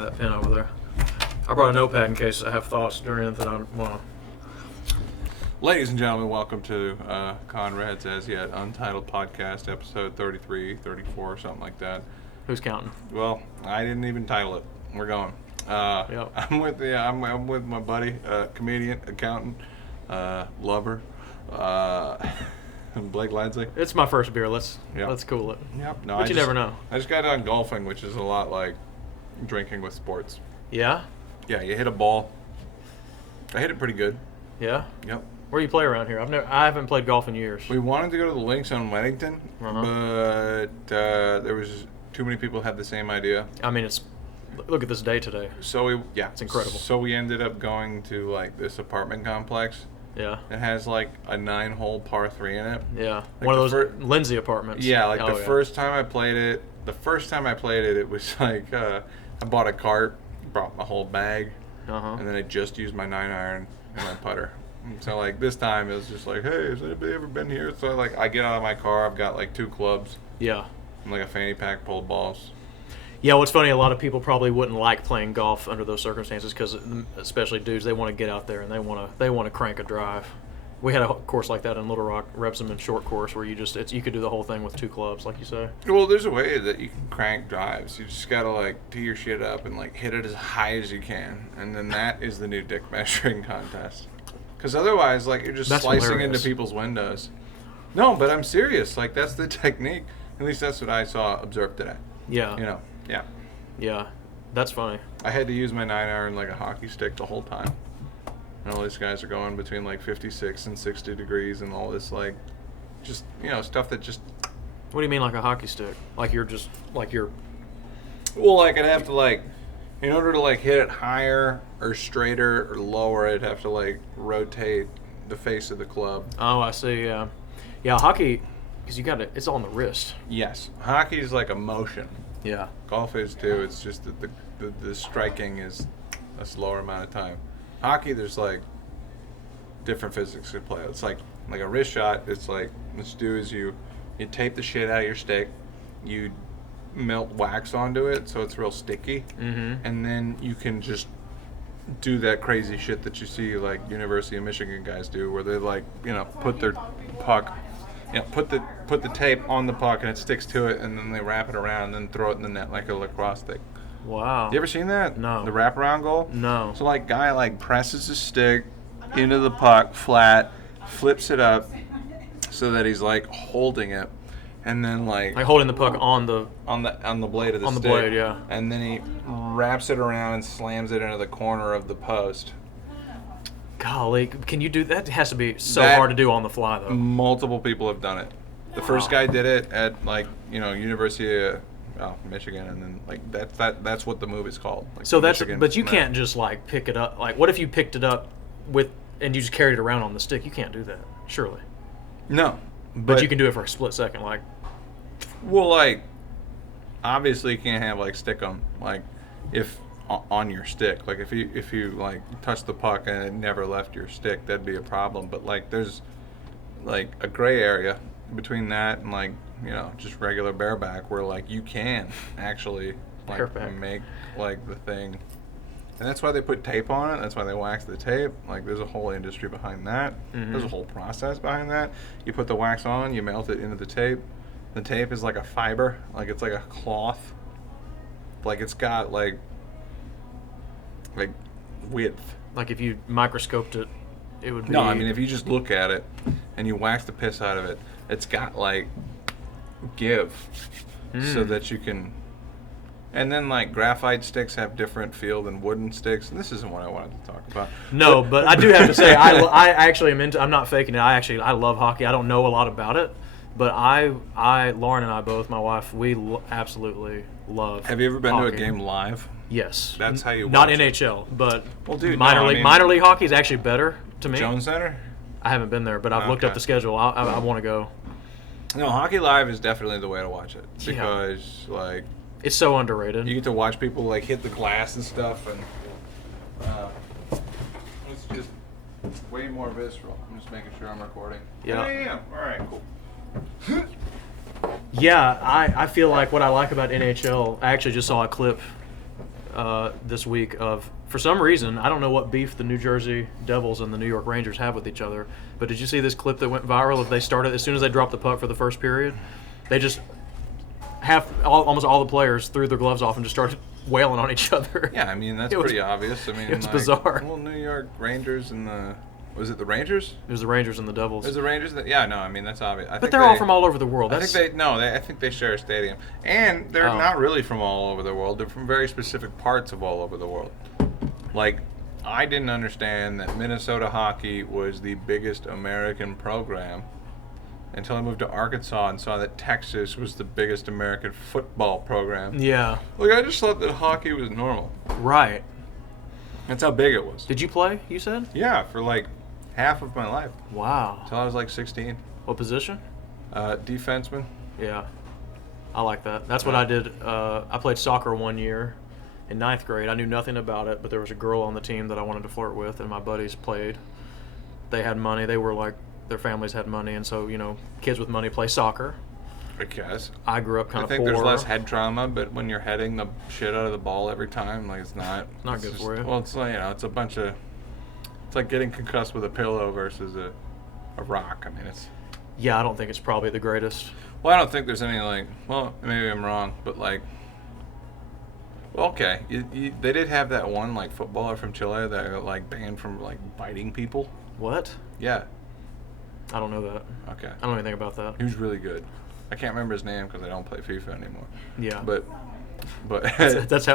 That pen over there. I brought a notepad in case I have thoughts during anything I want to. Ladies and gentlemen, welcome to Conrad's As Yet Untitled Podcast, episode 33, 34, something like that. Who's counting? Well, I didn't even title it. We're going. Yep. I'm with my buddy, comedian, accountant, lover, Blake Lindsay. It's my first beer. Let's cool it. Yep. No, But you never know. I just got done golfing, which is a lot like drinking with sports. Yeah? Yeah, you hit a ball. I hit it pretty good. Yeah? Yep. Where do you play around here? I haven't played golf in years. We wanted to go to the links on Weddington, but there was too many people had the same idea. I mean, look at this day today. So it's incredible. So we ended up going to like this apartment complex. Yeah. It has like a 9-hole par 3 in it. Yeah. Like one of those Lindsay apartments. Yeah, like first time I played it, it was like I bought a cart, brought my whole bag, and then I just used my 9-iron and my putter. And so like this time it was just like, hey, has anybody ever been here? So like I get out of my car, I've got like 2 clubs. Yeah. And like a fanny pack full of balls. Yeah, what's funny, a lot of people probably wouldn't like playing golf under those circumstances because, especially dudes, they want to get out there and they want to crank a drive. We had a course like that in Little Rock, Rebsamen short course, where you could do the whole thing with 2 clubs, like you say. Well, there's a way that you can crank drives. You just gotta like tee your shit up and like hit it as high as you can, and then that is the new dick measuring contest. Because otherwise, like you're just slicing into people's windows. No, but I'm serious. Like that's the technique. At least that's what I observed today. Yeah. You know. Yeah. Yeah. That's funny. I had to use my 9-iron like a hockey stick the whole time. And all these guys are going between like 56 and 60 degrees and all this like, just stuff that just. What do you mean like a hockey stick? Like you're. Well, like I'd have to like, in order to like hit it higher or straighter or lower, I'd have to like rotate the face of the club. Oh, I see. Yeah. Yeah, hockey, because it's on the wrist. Yes, hockey is like a motion. Yeah. Golf is too. It's just that the striking is a slower amount of time. Hockey, there's like different physics to play. It's like a wrist shot. It's like what you do is you tape the shit out of your stick, you melt wax onto it so it's real sticky, and then you can just do that crazy shit that you see like University of Michigan guys do, where they like put their puck. Put the tape on the puck and it sticks to it, and then they wrap it around and then throw it in the net like a lacrosse stick. Wow. You ever seen that? No. The wraparound goal? No. So like guy like presses his stick into the puck flat, flips it up so that he's like holding it, and then like holding the puck on the blade of the stick. On the blade, yeah. And then he wraps it around and slams it into the corner of the post. Golly, can you do that? It has to be so hard to do on the fly, though. Multiple people have done it. The first guy did it at like University of Michigan, and then like that's what the move is called. Like so but you can't just like pick it up. Like, what if you picked it up and you just carried it around on the stick? You can't do that, surely. No, but you can do it for a split second, like. Well, like obviously you can't have like stick on on your stick. Like if you like touch the puck and it never left your stick, that'd be a problem. But like there's like a gray area between that and like just regular bareback where like you can actually like make like the thing, and that's why they put tape on it. That's why they wax the tape. Like there's a whole industry behind that. There's a whole process behind that. You put the wax on, you melt it into the tape. The tape is like a fiber, like it's like a cloth. Like it's got like width. Like if you microscoped it, it would be. No, I mean if you just look at it and you wax the piss out of it, it's got like give, so that you can. And then like graphite sticks have different feel than wooden sticks. And this isn't what I wanted to talk about. No, but I do have to say I actually am into. I'm not faking it. I love hockey. I don't know a lot about it, but Lauren and I both, my wife, we absolutely love. Have you ever been hockey. to a game live? Yes. That's how you watch Not it. NHL, but minor league hockey is actually better to me. Jones Center? I haven't been there, but I've looked up the schedule. I want to go. No, hockey live is definitely the way to watch it because like it's so underrated. You get to watch people like hit the glass and stuff, and it's just way more visceral. I'm just making sure I'm recording. Yeah. All right, cool. Yeah, I feel like what I like about NHL, I actually just saw a clip this week of, for some reason, I don't know what beef the New Jersey Devils and the New York Rangers have with each other, but did you see this clip that went viral? If they started, as soon as they dropped the puck for the first period, they just almost all the players threw their gloves off and just started wailing on each other. Yeah, I mean, that's pretty obvious. I mean, it's bizarre. Well, New York Rangers and was it the Rangers? It was the Rangers and the Devils. It was the Rangers? Yeah, no, I mean, that's obvious. But they're all from all over the world. I think they share a stadium. And they're not really from all over the world. They're from very specific parts of all over the world. Like, I didn't understand that Minnesota hockey was the biggest American program until I moved to Arkansas and saw that Texas was the biggest American football program. Yeah. Like, I just thought that hockey was normal. Right. That's how big it was. Did you play, you said? Yeah, for like half of my life. Wow. Until I was like 16. What position? Defenseman. Yeah. I like that. That's what I did. I played soccer 1 year in 9th grade. I knew nothing about it, but there was a girl on the team that I wanted to flirt with, and my buddies played. They had money. They were like, their families had money, and so, kids with money play soccer. I guess. I grew up kind of poor. I think there's less head trauma, but when you're heading the shit out of the ball every time, like, it's not good for you. Well, it's like, it's a bunch of, it's like getting concussed with a pillow versus a rock. I mean, it's. Yeah, I don't think it's probably the greatest. Well, I don't think there's any, well, maybe I'm wrong, but well, okay, they did have that one footballer from Chile that got banned from biting people. What? Yeah. I don't know that. Okay. I don't know anything about that. He was really good. I can't remember his name because I don't play FIFA anymore. Yeah. But that's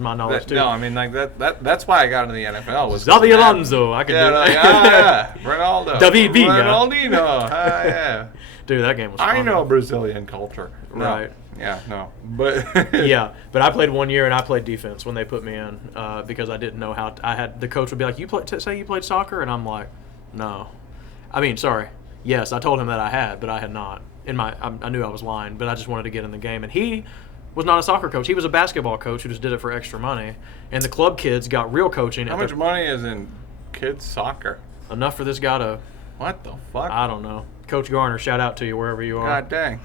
my knowledge too. No, I mean that's why I got into the NFL was Xabi Alonso. I can do it. Yeah. Ronaldo. David Villa. Ronaldinho. Yeah. Dude, that game was fun. I know Brazilian culture. No. Right. Yeah. No. But yeah. But I played 1 year and I played defense when they put me in because I didn't know how. I had the coach would be like, say you played soccer, and I'm like, no. I mean, sorry. Yes, I told him that I had, but I had not. I knew I was lying, but I just wanted to get in the game. And he was not a soccer coach. He was a basketball coach who just did it for extra money. And the club kids got real coaching. How much money is in kids soccer? Enough for this guy to. What the fuck? I don't know. Coach Garner, shout out to you wherever you are. God dang.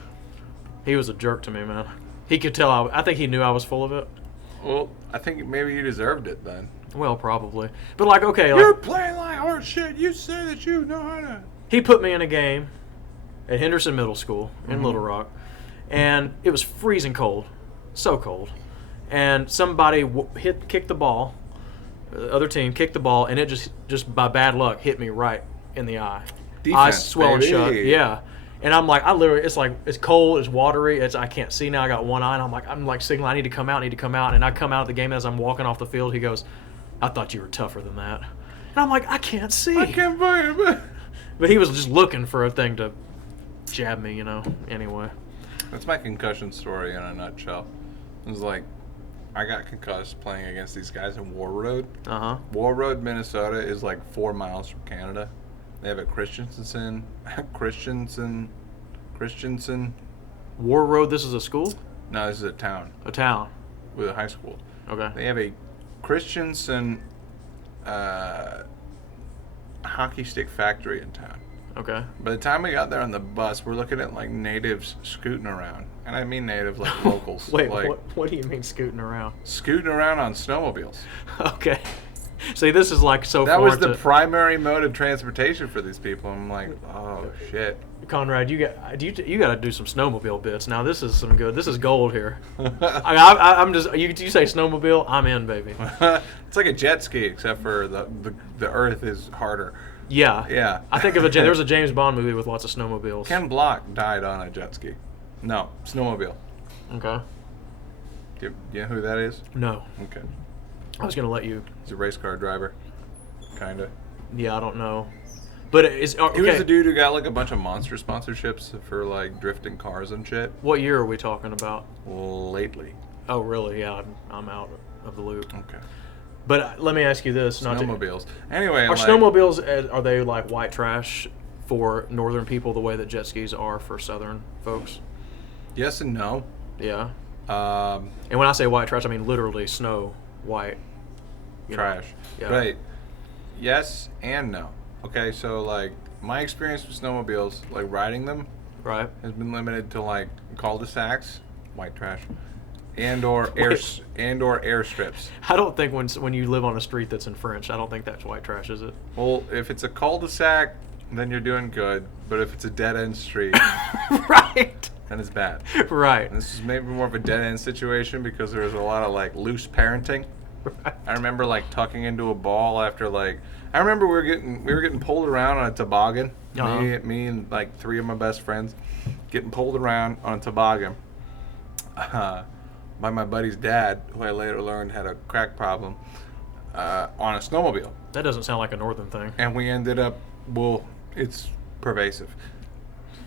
He was a jerk to me, man. He could tell. I think he knew I was full of it. Well, I think maybe you deserved it then. Well, probably. But okay. You're playing like horse shit. You say that you know how to. He put me in a game at Henderson Middle School in Little Rock, and it was freezing cold, so cold. And somebody kicked the ball, the other team kicked the ball, and it just by bad luck hit me right in the eye. Defense, eyes swelling baby. shut. Yeah. And I'm like, it's cold, it's watery, I can't see now. I got one eye, and I'm like signaling, I need to come out. And I come out of the game as I'm walking off the field. He goes, I thought you were tougher than that. And I'm like, I can't see. I can't find it. But he was just looking for a thing to jab me, anyway. That's my concussion story in a nutshell. It was I got concussed playing against these guys in War Road. Uh-huh. War Road, Minnesota is 4 miles from Canada. They have a Christensen. War Road, this is a school? No, this is a town. A town. With a high school. Okay. They have a Christensen hockey stick factory in town. Okay. By the time we got there on the bus, we're looking at natives scooting around. And I mean natives locals. Wait, what do you mean scooting around? Scooting around on snowmobiles. Okay. See, this is so that far was the primary mode of transportation for these people. I'm like, oh shit. Conrad, you got to do some snowmobile bits. Now this is some good. This is gold here. I'm just you say snowmobile, I'm in, baby. It's like a jet ski, except for the earth is harder. Yeah. Yeah. I think there was a James Bond movie with lots of snowmobiles. Ken Block died on a jet ski. No, snowmobile. Okay. Do you know who that is? No. Okay. I was gonna let you. He's a race car driver, kinda. Yeah, I don't know. But okay. He was the dude who got a bunch of monster sponsorships for drifting cars and shit. What year are we talking about? Lately. Oh, really? Yeah, I'm out of the loop. Okay. But let me ask you this: snowmobiles. Anyway, are snowmobiles are they white trash for northern people the way that jet skis are for southern folks? Yes and no. Yeah. And when I say white trash, I mean literally snow white. Trash. Yeah. Right. Yes and no. Okay, so my experience with snowmobiles, riding them, right, has been limited to cul-de-sacs, white trash, and/or airstrips. I don't think when you live on a street that's in French, I don't think that's white trash, is it? Well, if it's a cul-de-sac, then you're doing good. But if it's a dead-end street, Right. then it's bad. Right. And this is maybe more of a dead-end situation because there was a lot of like loose parenting. Right. I remember like tucking into a ball after like I remember we were getting pulled around on a toboggan. Uh-huh. Me and like 3 of my best friends getting pulled around on a toboggan by my buddy's dad, who I later learned had a crack problem, on a snowmobile. That doesn't sound like a northern thing. And we ended up, well, it's pervasive,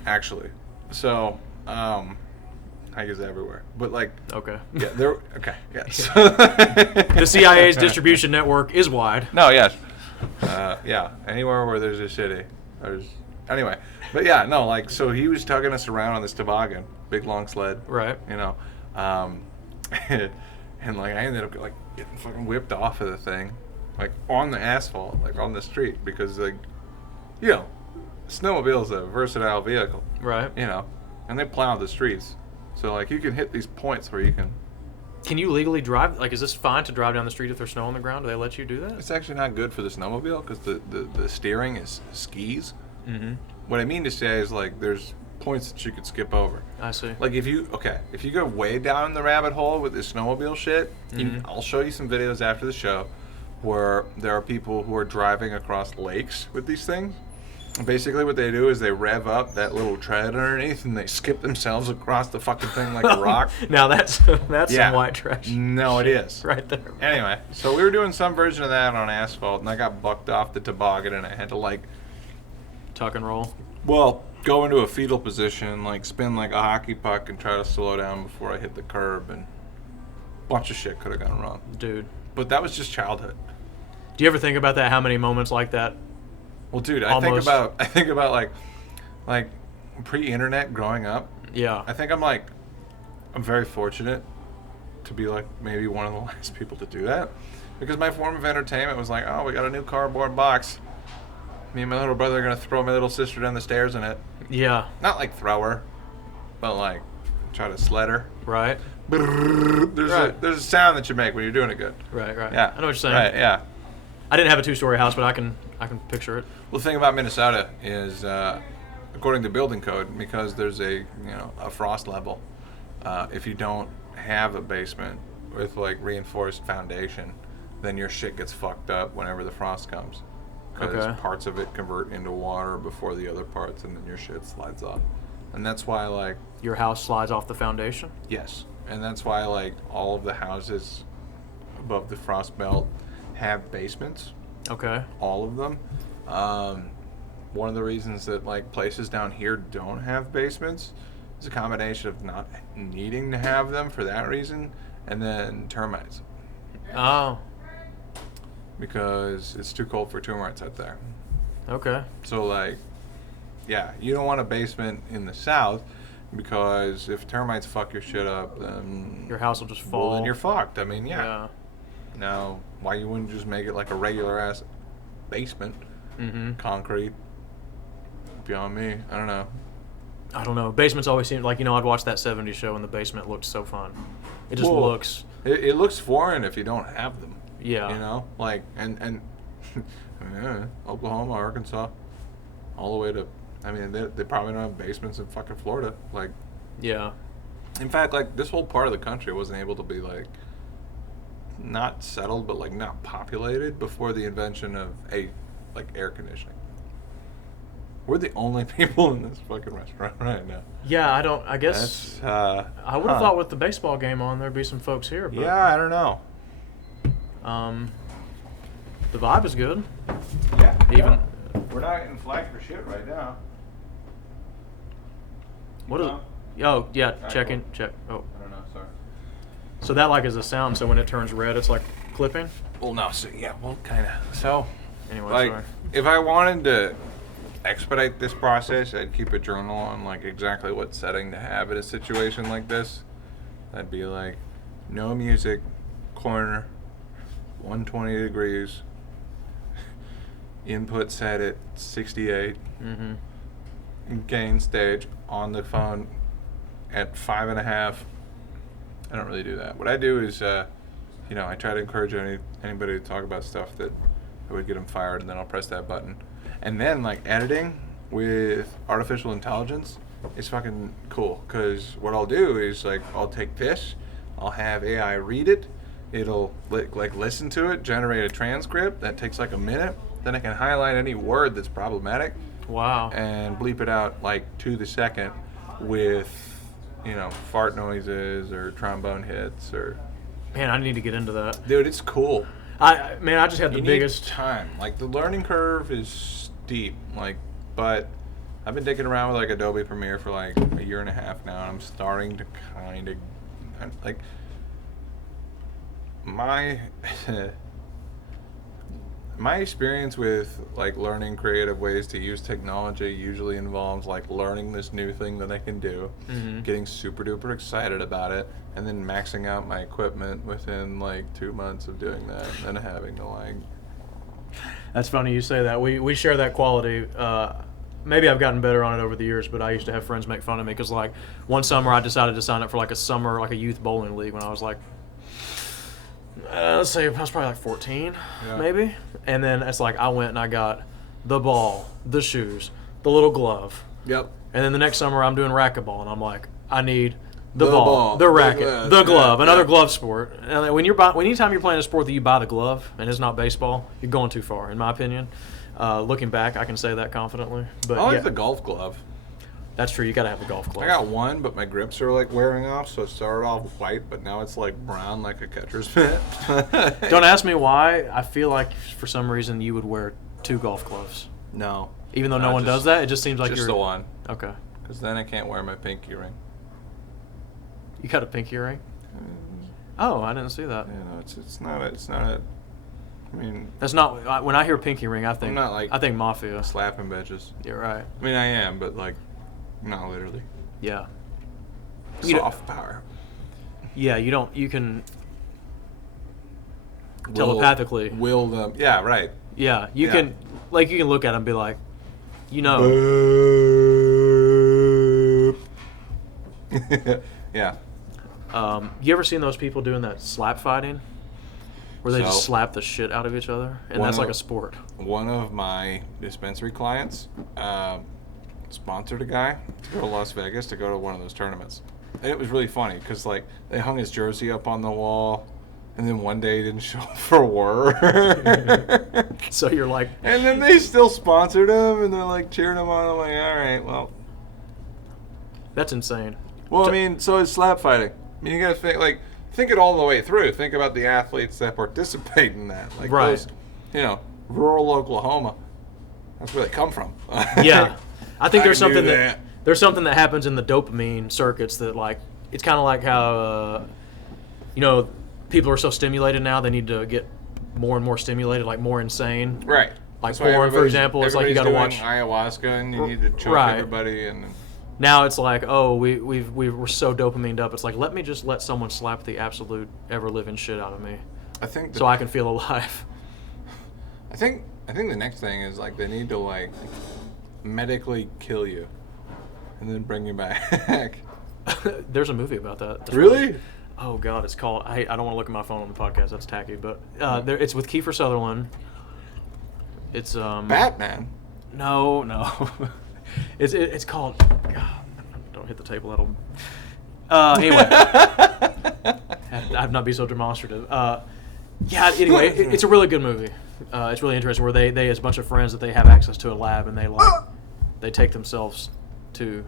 actually. So, I guess everywhere. But like, Okay. yeah, okay, yes. The CIA's distribution network is wide. No, yes. Yeah, anywhere where there's a city. Anyway, but yeah, no, like, so he was tugging us around on this toboggan, big long sled. Right. You know, and like I ended up like getting fucking whipped off of the thing, like on the asphalt, like on the street, because like, you know, snowmobile is a versatile vehicle. Right. You know, and they plow the streets, so like you can hit these points where you can. Can you legally drive? Like, is this fine to drive down the street if there's snow on the ground? Do they let you do that? It's actually not good for the snowmobile because the steering is skis. Mm-hmm. What I mean to say is like there's points that you could skip over. I see. Like if you go way down the rabbit hole with this snowmobile shit, I'll show you some videos after the show where there are people who are driving across lakes with these things. And basically what they do is they rev up that little tread underneath and they skip themselves across the fucking thing like a rock. Now that's Yeah. some white trash. No, it is. Right there. Anyway, so we were doing some version of that on asphalt and I got bucked off the toboggan and I had to like, Tuck and roll. well, go into a fetal position, like spin like a hockey puck and try to slow down before I hit the curb, and a bunch of shit could have gone wrong. Dude. But that was just childhood. Do you ever think about that? How many moments like that? Well, dude, Almost. I think about like pre-internet growing up. Yeah. I think I'm very fortunate to be like maybe one of the last people to do that, because my form of entertainment was like, oh, we got a new cardboard box. Me and my little brother are gonna throw my little sister down the stairs in it. Yeah. Not like throw her, but like try to sled her. Right. There's a sound that you make when you're doing it good. Right. Yeah. I know what you're saying. Right, yeah. I didn't have a 2-story house, but I can picture it. Well, the thing about Minnesota is, according to building code, because there's a frost level, if you don't have a basement with like reinforced foundation, then your shit gets fucked up whenever the frost comes. Because Okay. parts of it convert into water before the other parts, and then your shit slides off. And that's why, like, Your house slides off the foundation. yes, and that's why, like, all of the houses above the frost belt have basements. Okay. All of them. One of the reasons that like places down here don't have basements is a combination of not needing to have them for that reason, and then termites, Oh. because it's too cold for termites out there. Okay. So like, yeah, you don't want a basement in the south because if termites fuck your shit up, then Your house will just fall. well, then you're fucked. I mean, yeah. Yeah. Now, why you wouldn't just make it like a regular ass basement, Mm-hmm. concrete? Beyond me, I don't know. I don't know. Basements always seem like, I'd watch that 70s show and the basement looked so fun. It just Well, looks. It looks foreign if you don't have them. Yeah. You know, like and yeah, Oklahoma, Arkansas, all the way to. I mean, they probably don't have basements in fucking Florida. Like, Yeah. in fact, like this whole part of the country wasn't able to be like not settled, but like not populated before the invention of like air conditioning. We're the only people in this fucking restaurant right now. Yeah, I guess. That's I would have thought with the baseball game on, there'd be some folks here, but. Yeah, I don't know. The vibe is good. Yeah. Even. We're not getting flagged for shit right now. What is No? it? Oh, yeah, Alright, check cool. in. Check. Oh. I don't know, sorry. So that like is a sound, so when it turns red, it's like clipping? Well, no, so yeah, well, kind of. So, Anyway, like, sorry. if I wanted to expedite this process, I'd keep a journal on like exactly what setting to have in a situation like this. I'd be like, no music, corner, 120 degrees, input set at 68, Mm-hmm. gain stage on the phone at 5.5, I don't really do that. What I do is, I try to encourage anybody to talk about stuff that would get them fired, and then I'll press that button. And then, like, editing with artificial intelligence is fucking cool, because what I'll do is, like, I'll take this, I'll have AI read it, it'll, like, listen to it, generate a transcript that takes, like, a minute, then I can highlight any word that's problematic. Wow. And bleep it out, like, to the second with, fart noises or trombone hits or... Man, I need to get into that. Dude, it's cool. I just had the biggest time. Like, the learning curve is steep. Like, but I've been dicking around with, like, Adobe Premiere for, like, a year and a half now, and I'm starting to kind of, like, my experience with, like, learning creative ways to use technology usually involves, like, learning this new thing that I can do, getting super duper excited about it, and then maxing out my equipment within, like, 2 months of doing that, and then having to, like... That's funny you say that. We share that quality. Maybe I've gotten better on it over the years, but I used to have friends make fun of me because, like, one summer I decided to sign up for, like, a youth bowling league when I was, like, let's say I was probably like 14, maybe. And then it's like I went and I got the ball, the shoes, the little glove. Yep. And then the next summer I'm doing racquetball, and I'm like, I need the ball, the racket, the glove, another glove sport. And anytime you're playing a sport that you buy the glove and it's not baseball, you're going too far, in my opinion. Looking back, I can say that confidently. But I like the golf glove. That's true. You got to have the golf glove. I got one, but my grips are, like, wearing off, so it started off white, but now it's, like, brown like a catcher's mitt. Don't ask me why. I feel like for some reason you would wear 2 golf gloves. No. Even though no one does that, it just seems like just you're... the one. Okay. Because then I can't wear my pinky ring. You got a pinky ring? Oh, I didn't see that. Yeah, no, it's not a... I mean... That's not... When I hear pinky ring, I think... I'm not, like... I think mafia. Slapping bitches. You're right. I mean, I am, but, like... Not literally. Yeah. Soft power. Yeah, you can telepathically will them. Yeah, right. Yeah, you can look at them and be like, Yeah. You ever seen those people doing that slap fighting? Where they just slap the shit out of each other? And that's like a sport. One of my dispensary clients sponsored a guy to go to Las Vegas to go to one of those tournaments. And it was really funny because, like, they hung his jersey up on the wall, and then one day he didn't show up for work. So you're like... And then they still sponsored him, and they're, like, cheering him on. I'm like, all right, well... That's insane. Well, I mean, so is slap fighting. I mean, you got to think it all the way through. Think about the athletes that participate in that. Like, those, rural Oklahoma. That's where they come from. Yeah. I think there's something that happens in the dopamine circuits that, like, it's kind of like how people are so stimulated now they need to get more and more stimulated, like more insane. Right. Like porn, for example, it's like you got to watch ayahuasca and you need to choke everybody. And now it's like, oh, we're so dopamined up. It's like, let me just let someone slap the absolute ever living shit out of me. I think so I can feel alive. I think the next thing is, like, they need to, like, medically kill you and then bring you back. There's a movie about that. That's really? Oh God, it's called. I don't want to look at my phone on the podcast. That's tacky. But it's with Kiefer Sutherland. It's Batman. No. it's called. God, don't hit the table. That'll. Anyway, I'd not be so demonstrative. Anyway, it's a really good movie. It's really interesting where they as a bunch of friends that they have access to a lab and they take themselves to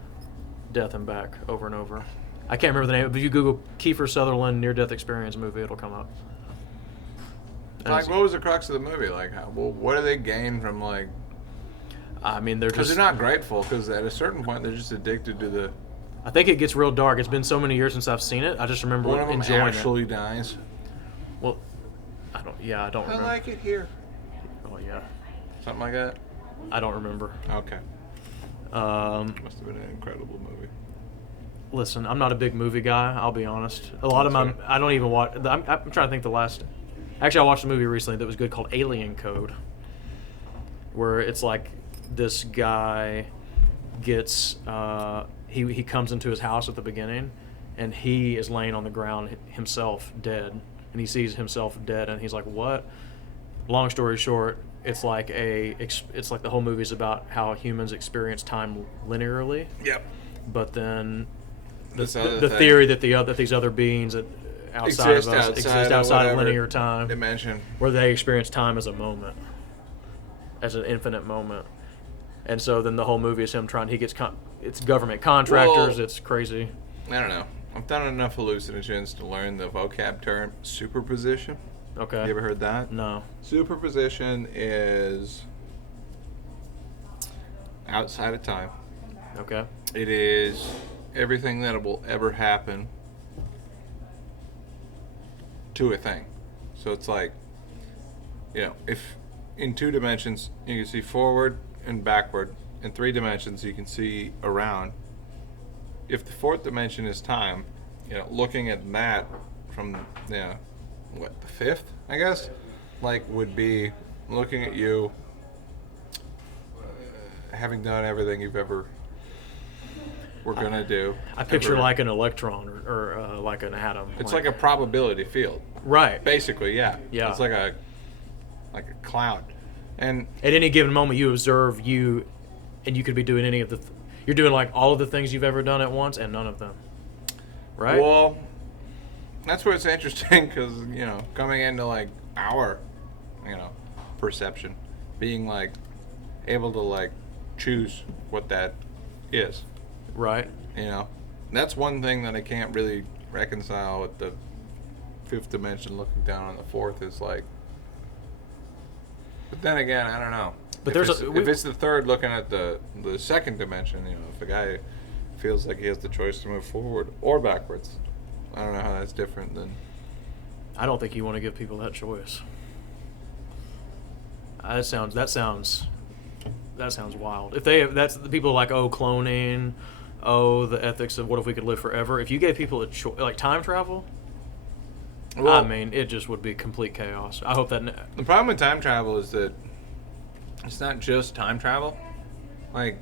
death and back over and over. I can't remember the name, but if you Google Kiefer Sutherland near-death experience movie, it'll come up. Like, what was the crux of the movie? Like, what do they gain from, like... I mean, they're not grateful, because at a certain point, they're just addicted to the... I think it gets real dark. It's been so many years since I've seen it. I just remember enjoying it. One of them actually dies. Well, I don't remember. I like it here. Oh, yeah. Something like that? I don't remember. Okay. Must have been an incredible movie. Listen, I'm not a big movie guy, I'll be honest. A lot of them, I don't even watch. I'm trying to think the last... Actually, I watched a movie recently that was good called Alien Code, where it's like this guy gets... he comes into his house at the beginning, and he is laying on the ground himself dead, and he sees himself dead, and he's like, "What?" Long story short, it's like the whole movie is about how humans experience time linearly. Yep. But then the thing. theory that these other beings that outside of us exist outside of linear time dimension, where they experience time as a moment, as an infinite moment. And so then the whole movie is him it's government contractors. Well, it's crazy. I don't know. I've done enough hallucinogens to learn the vocab term superposition. Okay. You ever heard that? No. Superposition is outside of time. Okay. It is everything that will ever happen to a thing. So it's like, if in 2 dimensions you can see forward and backward, in 3 dimensions you can see around. If the 4th dimension is time, looking at that from the 5th, I guess, would be looking at you having done everything you've ever were gonna do. I picture like an electron or like an atom. It's like a probability field. Right. Basically, yeah. Yeah. It's like a cloud. And at any given moment, you observe and you could be doing any of you're doing like all of the things you've ever done at once and none of them. Right? Well, that's where it's interesting because, coming into our, perception, being able to choose what that is. Right. That's one thing that I can't really reconcile with the 5th dimension looking down on the 4th is but then again, I don't know. But if it's the 3rd looking at the 2nd dimension, if a guy feels like he has the choice to move forward or backwards, I don't know how that's different than. I don't think you want to give people that choice. That sounds wild. That's the people cloning, the ethics of what if we could live forever. If you gave people a choice, like time travel, well, I mean, it just would be complete chaos. I hope that. The problem with time travel is that it's not just time travel. Like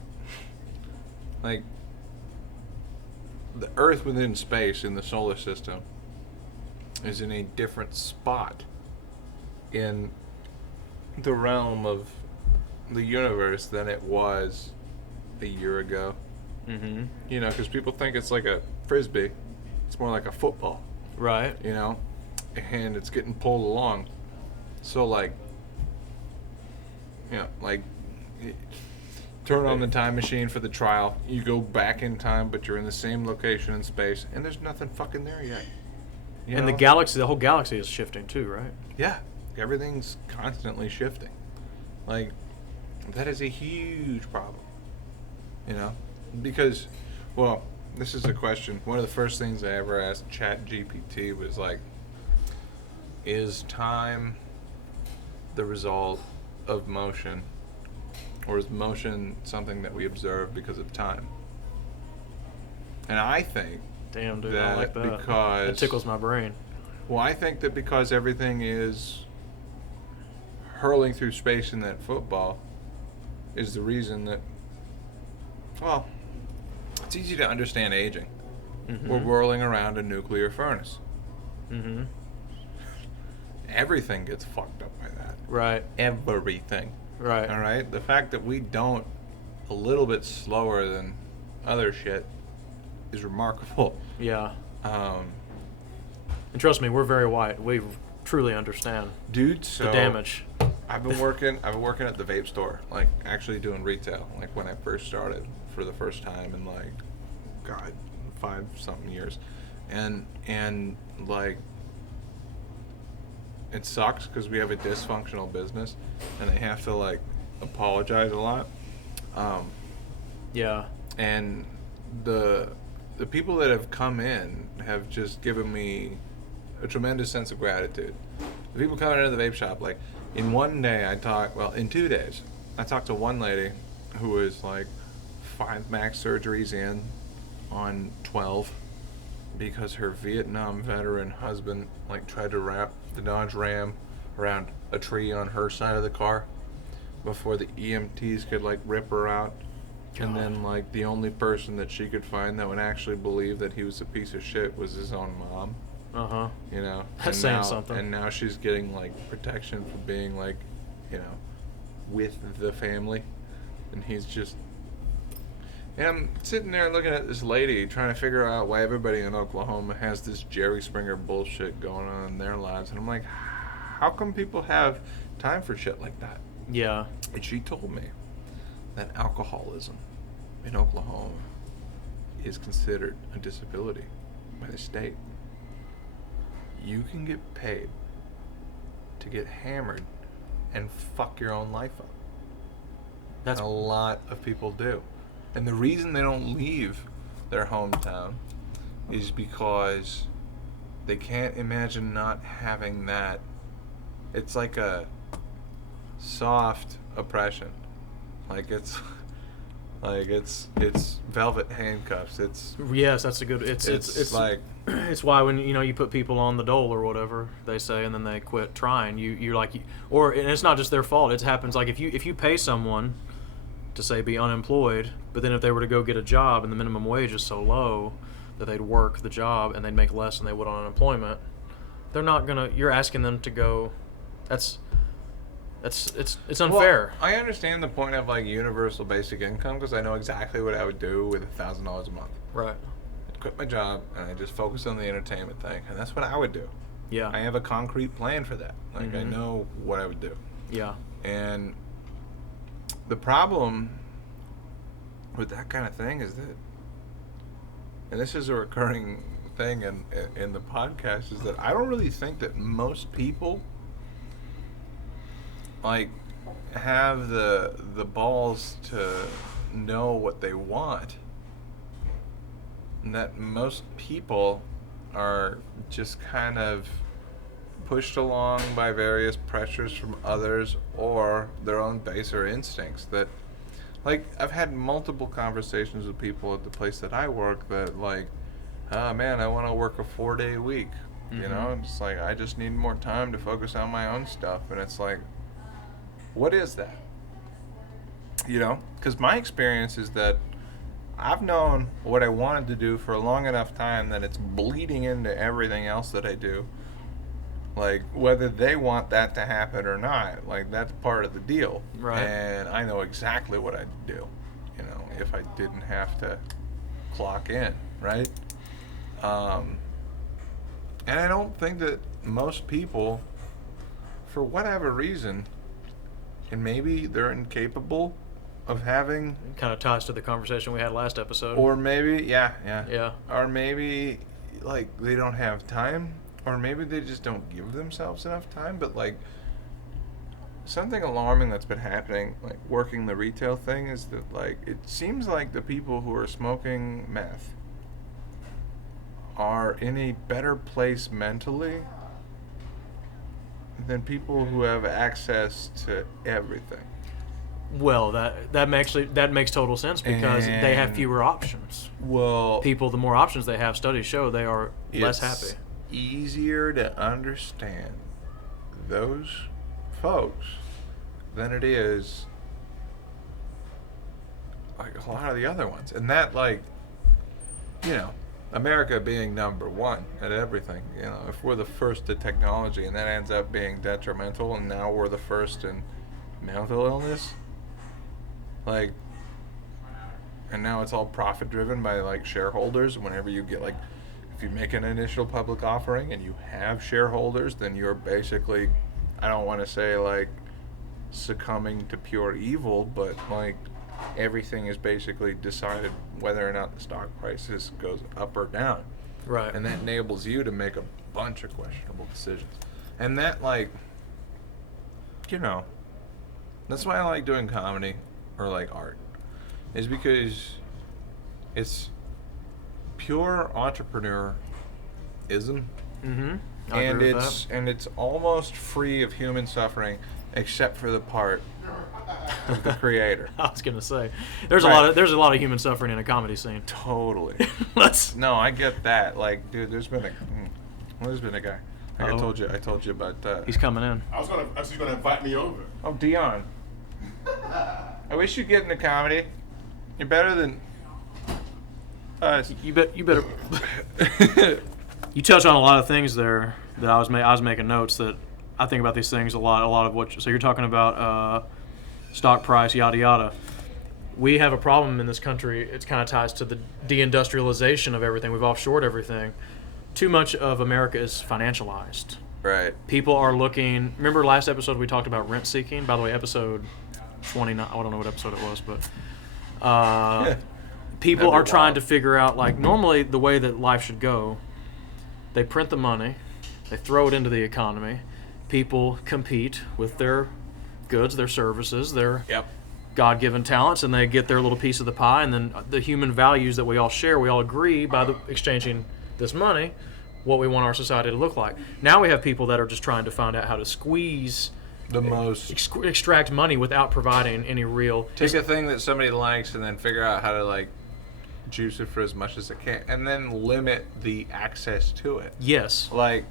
the Earth within space in the solar system is in a different spot in the realm of the universe than it was a year ago. Mm-hmm. Because people think it's like a frisbee. It's more like a football. Right. And it's getting pulled along. So turn on the time machine for the trial. You go back in time, but you're in the same location in space, and there's nothing fucking there yet. The whole galaxy is shifting too, right? Yeah. Everything's constantly shifting. That is a huge problem. Because, well, this is a question. One of the first things I ever asked ChatGPT was is time the result of motion? Or is motion something that we observe because of time? And I think damn, dude, I like that. Because it tickles my brain. Well, I think that because everything is hurling through space in that football is the reason that, well, it's easy to understand aging. Mm-hmm. We're whirling around a nuclear furnace. Mm-hmm. Everything gets fucked up by that. Right. Everything. Right. All right? The fact that we don't a little bit slower than other shit is remarkable. Yeah. And trust me, we're very white. We truly understand, dude. So the damage. I've been working at the vape store, actually doing retail, when I first started for the first time in 5-something years, and it sucks because we have a dysfunctional business, and I have to apologize a lot. Yeah. And the people that have come in have just given me a tremendous sense of gratitude. The people coming into the vape shop, in one day in 2 days, I talked to one lady who was 5 max surgeries in on 12 because her Vietnam veteran husband tried to wrap the Dodge Ram around a tree on her side of the car before the EMTs could rip her out. And then, like, the only person that she could find that would actually believe that he was a piece of shit was his own mom. Uh-huh. You know? That's saying something. And now she's getting, like, protection for being, like, you know, with the family. And he's just... And I'm sitting there looking at this lady trying to figure out why everybody in Oklahoma has this Jerry Springer bullshit going on in their lives. And I'm like, how come people have time for shit like that? Yeah. And she told me that alcoholism in Oklahoma is considered a disability by the state. You can get paid to get hammered and fuck your own life up. That's a lot of people do. And the reason they don't leave their hometown is because they can't imagine not having that. It's like a soft oppression. It's velvet handcuffs. Yes, that's a good. It's like it's why when you put people on the dole or whatever they say, and then they quit trying. You're like, and it's not just their fault. It happens like if you pay someone to say be unemployed, but then if they were to go get a job and the minimum wage is so low that they'd work the job and they'd make less than they would on unemployment, they're not gonna. You're asking them to go. It's unfair. Well, I understand the point of like universal basic income because I know exactly what I would do with $1,000 a month. Right. I'd quit my job and I just focus on the entertainment thing, and that's what I would do. Yeah. I have a concrete plan for that. Like I know what I would do. Yeah. And the problem with that kind of thing is that, and this is a recurring thing in the podcast, is that I don't really think that most people like have the balls to know what they want, and that most people are just kind of pushed along by various pressures from others or their own baser instincts. That, like, I've had multiple conversations with people at the place that I work that like, oh man, I want to work a 4-day week. You know, it's like I just need more time to focus on my own stuff. And it's like, what is that? You know, because my experience is that I've known what I wanted to do for a long enough time that it's bleeding into everything else that I do. Like, whether they want that to happen or not, like, that's part of the deal. Right. And I know exactly what I'd do, you know, if I didn't have to clock in, right? And I don't think that most people, for whatever reason, and maybe they're incapable of having... Kind of ties to the conversation we had last episode. Or maybe, yeah. Or maybe, like, they don't have time, or maybe they just don't give themselves enough time. But, like, something alarming that's been happening, like, working the retail thing, is that, like, it seems like the people who are smoking meth are in a better place mentally than people who have access to everything. Well, that makes total sense because they have fewer options. Well, The more options they have, studies show they are less happy. It's easier to understand those folks than it is like a lot of the other ones. And that, like, you know, America being number one at everything, you know, if we're the first at technology and that ends up being detrimental, and now we're the first in mental illness, like, and now it's all profit driven by like shareholders. Whenever you get, like, if you make an initial public offering and you have shareholders, then you're basically, I don't want to say like succumbing to pure evil, but like everything is basically decided whether or not the stock prices goes up or down. Right. And that enables you to make a bunch of questionable decisions. And that, like, you know, that's why I like doing comedy or like art, is because it's pure entrepreneurism. Mm-hmm. And it's almost free of human suffering except for the part of the creator. I was gonna say, there's a lot of human suffering in a comedy scene. Totally. No, I get that. Like, dude, there's been a guy. Like I told you about that. He's coming in. I was gonna invite me over. Oh, Dion. I wish you'd get into comedy. You're better than us. You better. You touch on a lot of things there that I was making notes that I think about these things a lot. A lot of what. So you're talking about stock price, yada yada. We have a problem in this country. It's kind of ties to the deindustrialization of everything. We've offshored everything. Too much of America is financialized. Right. People are looking. Remember last episode we talked about rent seeking? By the way, episode 29. I don't know what episode it was, but people are trying to figure out, like, normally the way that life should go. They print the money, they throw it into the economy. People compete with their goods, their services, their God-given talents, and they get their little piece of the pie. And then the human values that we all share, we all agree by exchanging this money, what we want our society to look like. Now we have people that are just trying to find out how to squeeze the most, extract money without providing any real. Take a thing that somebody likes and then figure out how to like juice it for as much as it can, and then limit the access to it. Yes. Like,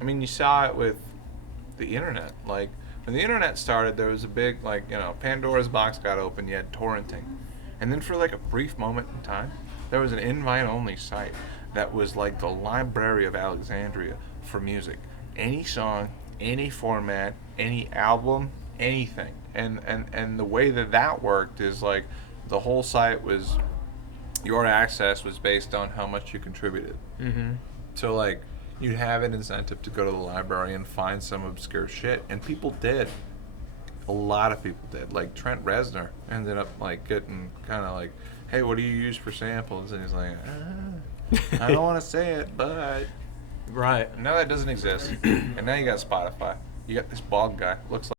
I mean, you saw it with the internet. Like, when the internet started, there was a big, like, you know, Pandora's box got open, you had torrenting. And then for like a brief moment in time, there was an invite-only site that was like the Library of Alexandria for music. Any song, any format, any album, anything. And the way that worked is like the whole site was, your access was based on how much you contributed. Mm-hmm. So like you'd have an incentive to go to the library and find some obscure shit, and people did. A lot of people did. Like Trent Reznor ended up like getting kind of like, hey, what do you use for samples? And he's like, I don't want to say it, but right now that doesn't exist. And now you got Spotify. You got this bald guy, looks like.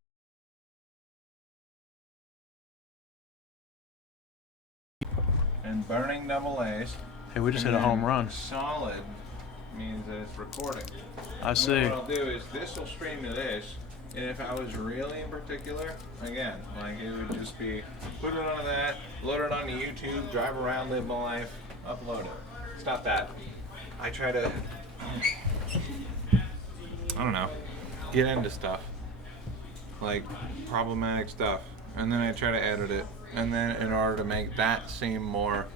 And burning double A's. Hey, we just hit a home run. Solid means that it's recording. I see. What I'll do is this will stream to this, and if I was really in particular, again, like it would just be put it on that, load it onto YouTube, drive around, live my life, upload it. It's not that. I try to, I don't know, get into stuff, like problematic stuff, and then I try to edit it, and then in order to make that seem more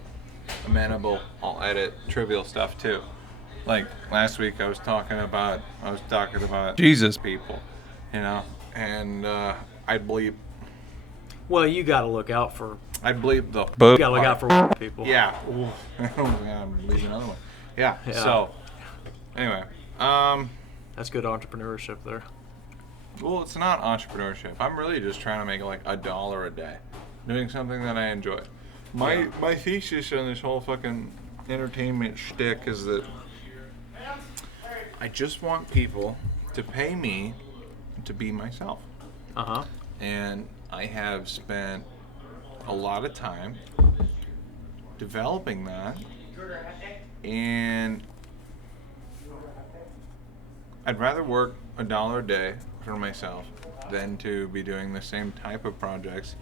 amenable, I'll edit trivial stuff too. Like last week I was talking about Jesus people, you know, and I'd bleep. Well, you got to look out for. I'd bleep the. You got to look out for people. Yeah. I'm bleeping another one. Yeah. So, anyway, that's good entrepreneurship there. Well, it's not entrepreneurship. I'm really just trying to make like $1 a day, doing something that I enjoy. My thesis on this whole fucking entertainment shtick is that I just want people to pay me to be myself. Uh-huh. And I have spent a lot of time developing that, and I'd rather work $1 a day for myself than to be doing the same type of projects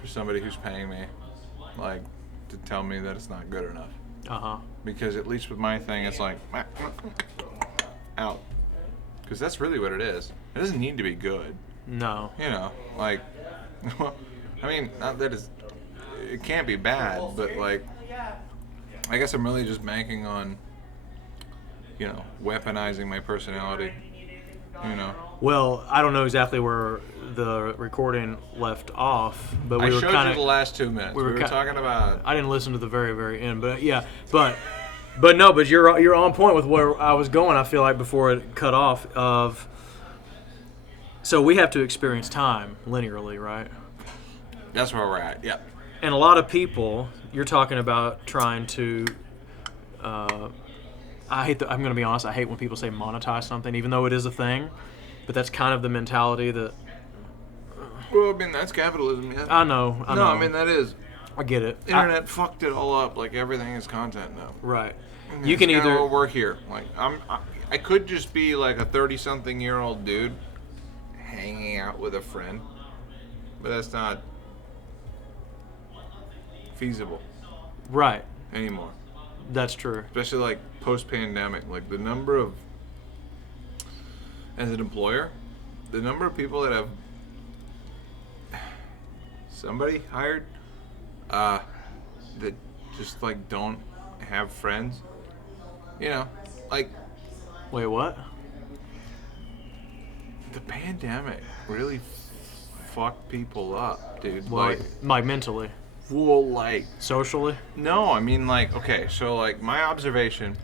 for somebody who's paying me, like, to tell me that it's not good enough. Uh-huh. Because at least with my thing, it's like, out. Because that's really what it is. It doesn't need to be good. No. You know, like, I mean, not that it can't be bad, but like, I guess I'm really just banking on, you know, weaponizing my personality, you know. Well, I don't know exactly where the recording left off, but we were showed kind you the last 2 minutes. We were talking about. I didn't listen to the very, very end, but yeah, but you're on point with where I was going. I feel like before it cut off of. So we have to experience time linearly, right? That's where we're at. Yeah. And a lot of people, you're talking about trying to. I'm going to be honest. I hate when people say monetize something, even though it is a thing. But that's kind of the mentality that. Well, I mean, that's capitalism. Yeah. I know. No, I mean that is. I get it. Internet fucked it all up. Like everything is content now. Right. And You can either. We're here. Like I could just be like a 30-something-year-old dude hanging out with a friend, but that's not feasible. Right. Anymore. That's true. Especially like post-pandemic, like the number of, as an employer, the number of people that have somebody hired that just like don't have friends. You know, like Wait, what? the pandemic really fucked people up, dude. Like mentally, Well, like, socially. no, I mean, like, okay, so, like, my observation,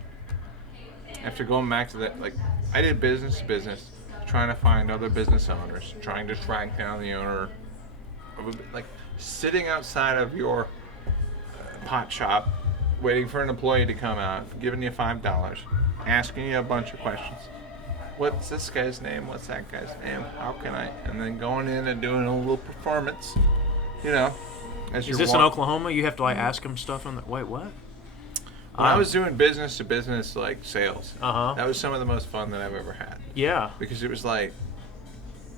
after going back to that, like, I did business to business, trying to find other business owners, trying to track down the owner, like, sitting outside of your pot shop, waiting for an employee to come out, giving you $5, asking you a bunch of questions. What's this guy's name? What's that guy's name? How can I? And then going in and doing a little performance, you know. Is this in Oklahoma? You have to like ask them stuff on the. Wait, what? When I was doing business to business like sales, Uh-huh. that was some of the most fun that I've ever had. Yeah. Because it was like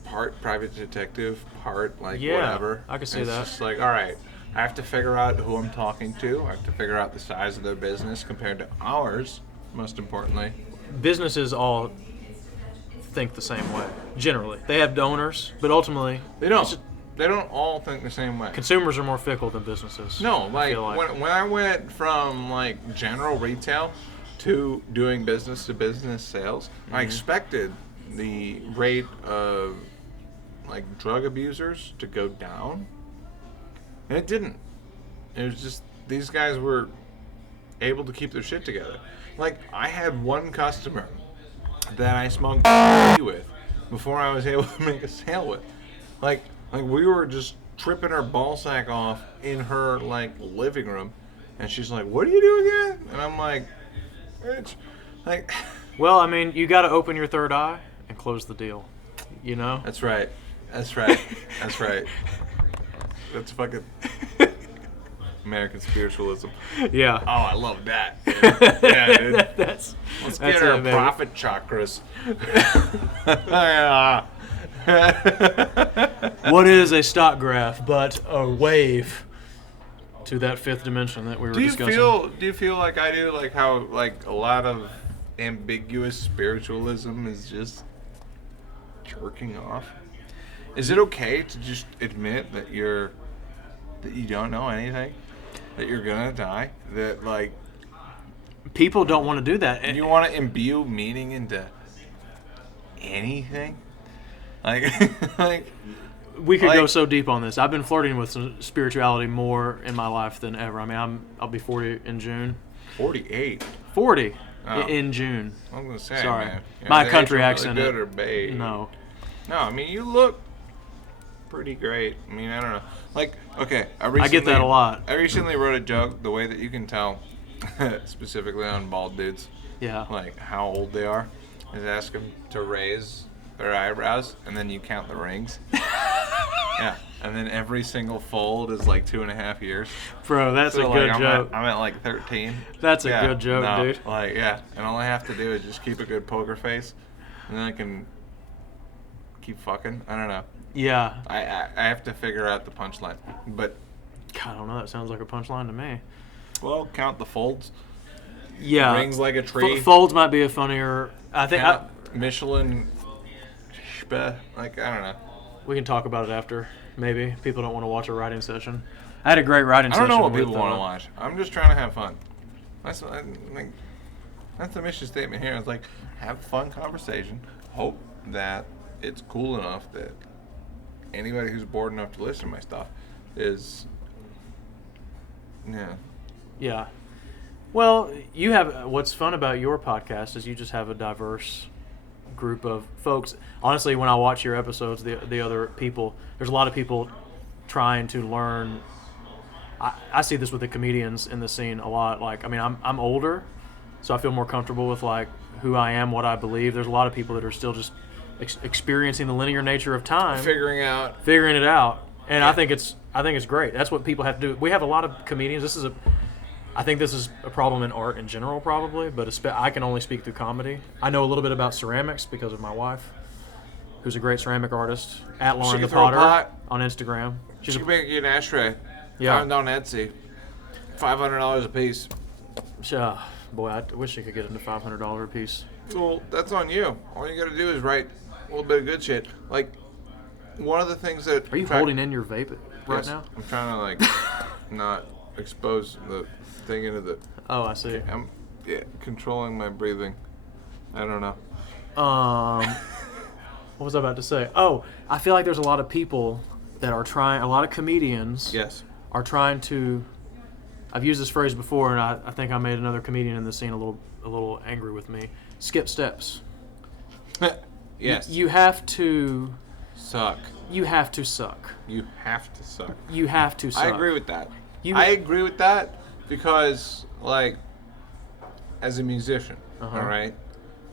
part private detective, part like Yeah, whatever. I can see it's that. Just like, all right, I have to figure out who I'm talking to. I have to figure out the size of their business compared to ours. Most importantly, Businesses all think the same way. Generally, they have donors, but ultimately they don't. They don't all think the same way. consumers are more fickle than businesses. No, I like, feel like. when I went from like general retail to doing business to business sales, I expected the rate of like drug abusers to go down, and it didn't. It was just these guys were able to keep their shit together. Like, I had one customer that I smoked with before I was able to make a sale with. Like we were just tripping her ball sack off in her like living room, and she's like, "What are you doing again?" And I'm like, "Bitch, like." Well, I mean, you got to open your third eye and close the deal. You know. That's right. That's right. That's right. That's fucking American spiritualism. Yeah. Oh, I love that. Dude. Yeah, dude. Let's Let's that's get our it, baby. profit chakras. Yeah. What is a stock graph but a wave to that fifth dimension that we were discussing? Do you feel like I do, like how like a lot of ambiguous spiritualism is just jerking off? Is it okay to just admit that you don't know anything, that you're gonna die, that like People don't want to do that. you want to imbue meaning into anything? Like, like We could go like- so deep on this. I've been flirting with some spirituality more in my life than ever. I mean, I'll be 40 in June. 48. 40 Oh. in June. I'm gonna say, Sorry. man. My the country age really accent. Good or bad? No. No, I mean, you look pretty great. I mean, I don't know. Like, okay, I get that a lot. I recently wrote a joke, the way that you can tell, specifically on bald dudes, Yeah. like how old they are, is ask them to raise their eyebrows, and then you count the rings. Yeah, and then every single fold is like 2.5 years. Bro, that's So, a like, good I'm joke. I'm at like 13. That's a Yeah, good joke, no, dude. Like, yeah, and all I have to do is just keep a good poker face, and then I can keep fucking. I don't know. Yeah. I have to figure out the punchline, but God, I don't know. That sounds like a punchline to me. well, count the folds. Yeah. Rings like a tree. Folds might be a funnier. I think Count Michelin. Like, I don't know. we can talk about it after. Maybe people don't want to watch a writing session. I had a great writing I session. don't know what with, people want to watch. I'm just trying to have fun. That's like that's the mission statement here. It's like, have a fun conversation. Hope that it's cool enough that anybody who's bored enough to listen to my stuff is, yeah. Yeah. Well, you have. What's fun about your podcast is you just have a diverse group of folks. Honestly, when I watch your episodes, the other people, there's a lot of people trying to learn. I see this with the comedians in the scene a lot. Like, I mean, I'm older, so I feel more comfortable with like who I am, what I believe. There's a lot of people that are still just experiencing the linear nature of time, Figuring figuring it out, and I think it's great. That's what people have to do. We have a lot of comedians. I think this is a problem in art in general, probably, but I can only speak through comedy. I know a little bit about ceramics because of my wife, who's a great ceramic artist, at Lauren the can throw a Potter pot. on Instagram. She can make you an ashtray. Yeah. Found on Etsy. $500 a piece. Boy, I wish she could get into $500 a piece. Well, that's on you. All you got to do is write a little bit of good shit. Like, one of the things that... Are you holding in your vape right Yes, now? I'm trying to, like, not expose the thing into the. Oh, I see. I'm controlling my breathing. I don't know. What was I about to say? Oh, I feel like there's a lot of people that are trying. A lot of comedians. Yes. Are trying to. I've used this phrase before, and I think I made another comedian in the scene a little angry with me. Skip steps. Yes. You have to. Suck. You have to suck. You have to suck. You have to suck. I agree with that. I agree with that because, like, as a musician, all right,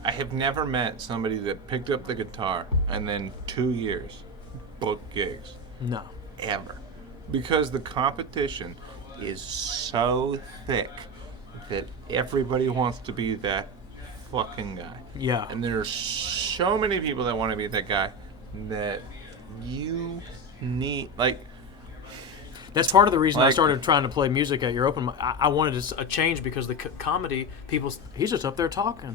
I have never met somebody that picked up the guitar and then 2 years booked gigs. No. Ever. Because the competition is so thick that everybody wants to be that fucking guy. Yeah. And there's so many people that want to be that guy that you need, like... That's part of the reason I started trying to play music at your open. I wanted a change because the comedy people, he's just up there talking.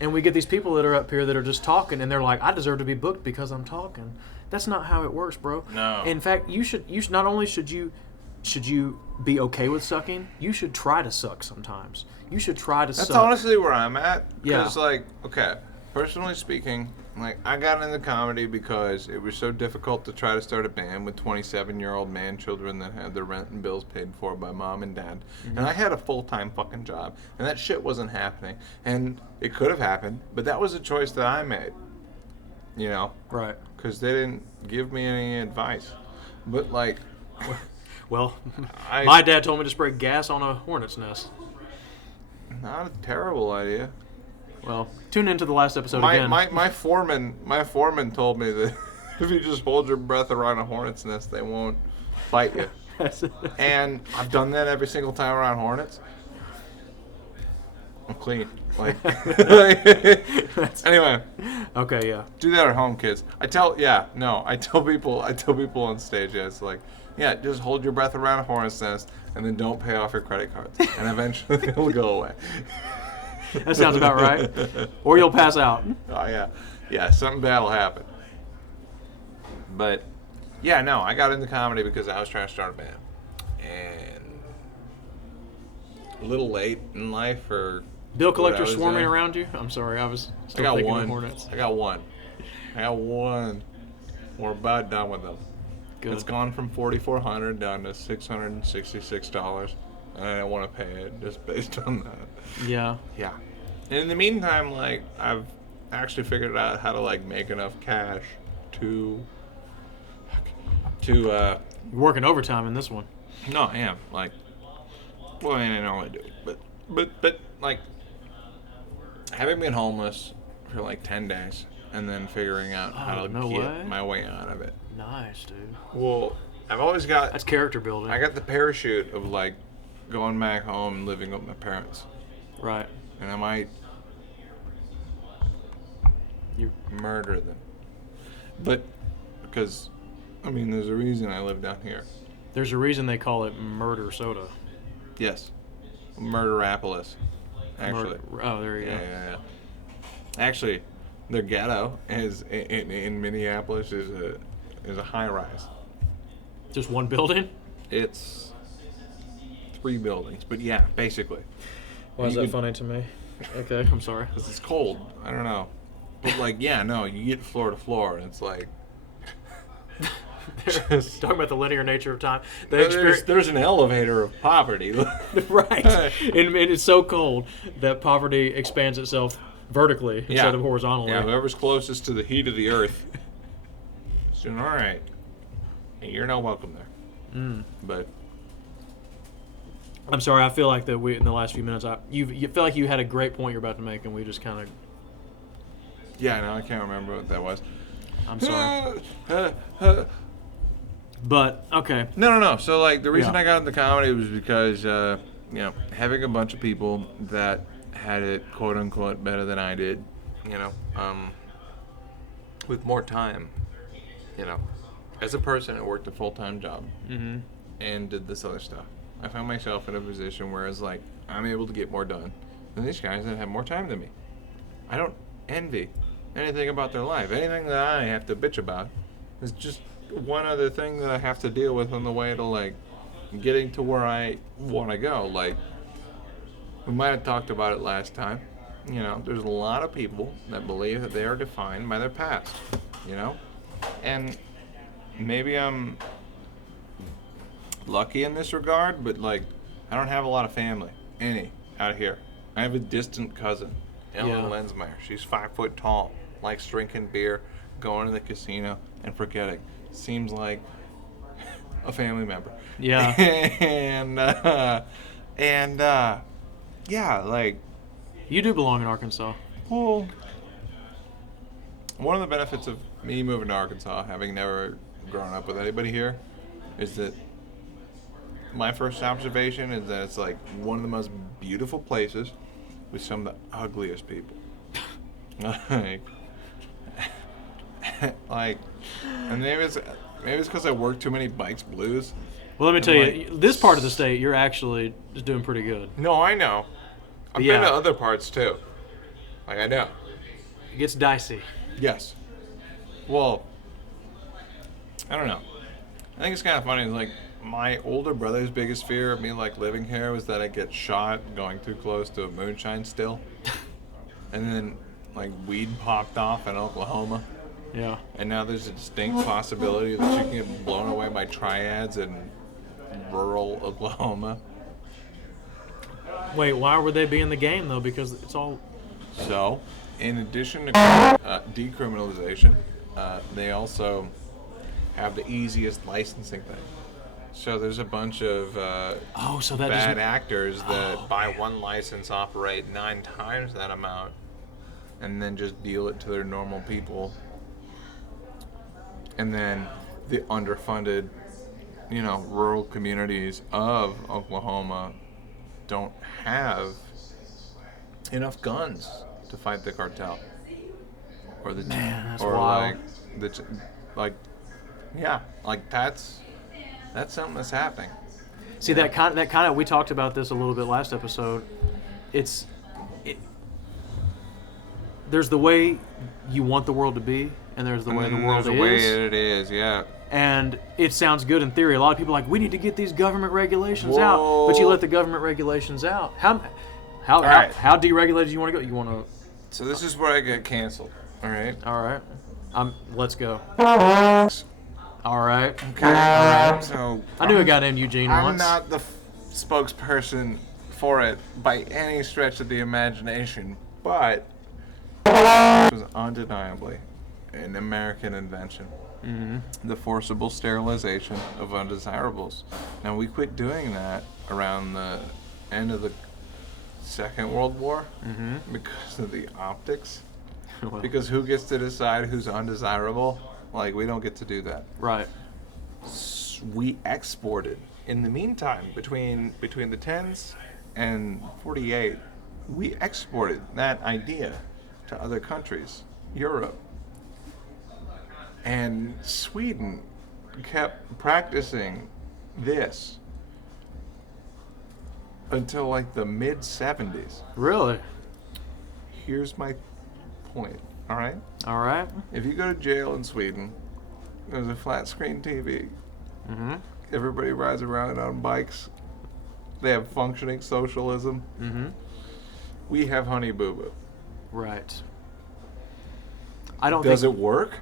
And we get these people that are up here that are just talking, and they're like, I deserve to be booked because I'm talking. That's not how it works, bro. No. In fact, you should not only should you be okay with sucking, you should try to suck sometimes. You should try to suck. That's honestly where I'm at. Yeah. Because, like, okay, personally speaking, like, I got into comedy because it was so difficult to try to start a band with 27-year-old man children that had their rent and bills paid for by mom and dad. And I had a full-time fucking job. And that shit wasn't happening. And it could have happened, but that was a choice that I made. You know? Right. Because they didn't give me any advice. But, like... Well, my dad told me to spray gas on a hornet's nest. Not a terrible idea. Well, tune into the last episode again. My foreman told me that if you just hold your breath around a hornet's nest, they won't bite you. And I've done that every single time around hornets. I'm clean. Like, anyway. Okay, yeah. Do that at home, kids. I tell people on stage, yeah, it's like, yeah, just hold your breath around a hornet's nest and then don't pay off your credit cards. And eventually it'll go away. That sounds about right. Or you'll pass out. Oh, yeah. Yeah, something bad will happen. But, yeah, no, I got into comedy because I was trying to start a band. And a little late in life for... Bill collector swarming around you? I'm sorry, I was still thinking of hornets. I got one. We're about done with them. Good. It's gone from $4,400 down to $666. And I don't want to pay it just based on that. Yeah. Yeah. And in the meantime, like, I've actually figured out how to, like, make enough cash to You're working overtime in this one. No, I am. Like, well, I mean, I normally do. But, like, having been homeless for, like, 10 days and then figuring out how to get my way out of it. Nice, dude. Well, I've always got... That's character building. I got the parachute of, like, going back home and living with my parents. Right. And I might murder them. But, because, I mean, there's a reason I live down here. There's a reason they call it murder soda. Yes. Murderapolis, actually. Oh, there you go. Yeah. Actually, their ghetto is in Minneapolis is a high rise. Just one building? It's 3 buildings, but yeah, basically. Why is that funny to me? Okay, I'm sorry. Because it's cold. I don't know. But, like, yeah, no, you get floor to floor, and it's like... Talking about the linear nature of time. There's an elevator of poverty. Right. And it's so cold that poverty expands itself vertically instead of horizontally. Yeah, whoever's closest to the heat of the earth. So, all right. You're not welcome there. But... I'm sorry. I feel like that in the last few minutes, you feel like you had a great point you're about to make, and we just kind of. Yeah, no, I can't remember what that was. I'm sorry. But okay. No. So like the reason I got into comedy was because having a bunch of people that had it quote unquote better than I did, with more time, as a person, I worked a full-time job and did this other stuff. I found myself in a position where it's like, I'm able to get more done than these guys that have more time than me. I don't envy anything about their life. Anything that I have to bitch about is just one other thing that I have to deal with on the way to, like, getting to where I want to go. Like, we might have talked about it last time. You know, there's a lot of people that believe that they are defined by their past, you know? And maybe I'm lucky in this regard, but like, I don't have a lot of family, any, out here. I have a distant cousin, Ellen Lensmeyer. She's 5 foot tall, likes drinking beer, going to the casino, and forgetting. Seems like a family member. Yeah. Yeah, like, You do belong in Arkansas. well, one of the benefits of me moving to Arkansas, having never grown up with anybody here, is that my first observation is that it's like one of the most beautiful places with some of the ugliest people. like, and maybe it's because I work too many bikes blues. Well, let me tell you, this part of the state, you're actually just doing pretty good. No, I know. I've been to other parts too. Like, I know. It gets dicey. Yes. Well, I don't know. I think it's kind of funny. Like, my older brother's biggest fear of me, like, living here was that I get shot going too close to a moonshine still. And then, like, weed popped off in Oklahoma. Yeah. And now there's a distinct possibility that you can get blown away by triads in rural Oklahoma. Wait, why would they be in the game, though? Because it's all... So, in addition to decriminalization, they also have the easiest licensing thing. So there's a bunch of so that bad doesn't... actors that buy one license, operate 9 times that amount, and then just deal it to their normal people. And then the underfunded, you know, rural communities of Oklahoma don't have enough guns to fight the cartel, or the that's or wild. that's something that's happening. See, that kind of we talked about this a little bit last episode. There's the way you want the world to be, and there's the way the world is. There's the way it is, yeah. And it sounds good in theory. A lot of people are like, we need to get these government regulations out, but you let the government regulations out. How deregulated do you want to go? You want to? So this is where I get canceled. All right. All right. Let's go. All right. Okay. All right. So I knew a guy named Eugene I'm once. not the spokesperson for it by any stretch of the imagination, but it was undeniably an American invention. Mm-hmm. The forcible sterilization of undesirables. Now, we quit doing that around the end of the Second World War because of the optics. Well, Because who gets to decide who's undesirable? Like, we don't get to do that. right. We exported. In the meantime, between the 10s and 48, we exported that idea to other countries, Europe. And Sweden kept practicing this until like the mid-70s. Really? Here's my point, all right? All right. If you go to jail in Sweden, there's a flat screen TV. Mm-hmm. Everybody rides around on bikes. They have functioning socialism. Mm-hmm. We have Honey Boo Boo. Right. I don't Does think... it work?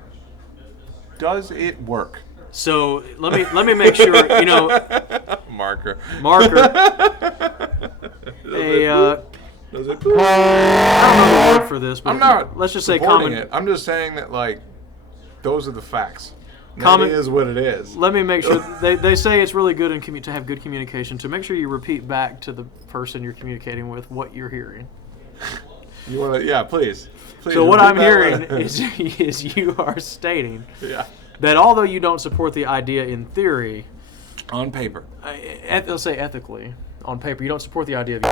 Does it work? So let me make sure, you know... Marker. Does it? I don't know the word for this, but I'm not. let's just say supporting common... it. I'm just saying that, like, those are the facts. Common- That is what it is. Let me make sure. They say it's really good to have good communication. To make sure you repeat back to the person you're communicating with what you're hearing. You want to? Yeah, please. So what repeat I'm that hearing one. is you are stating yeah, that although you don't support the idea in theory, on paper. let's say ethically, on paper, you don't support the idea of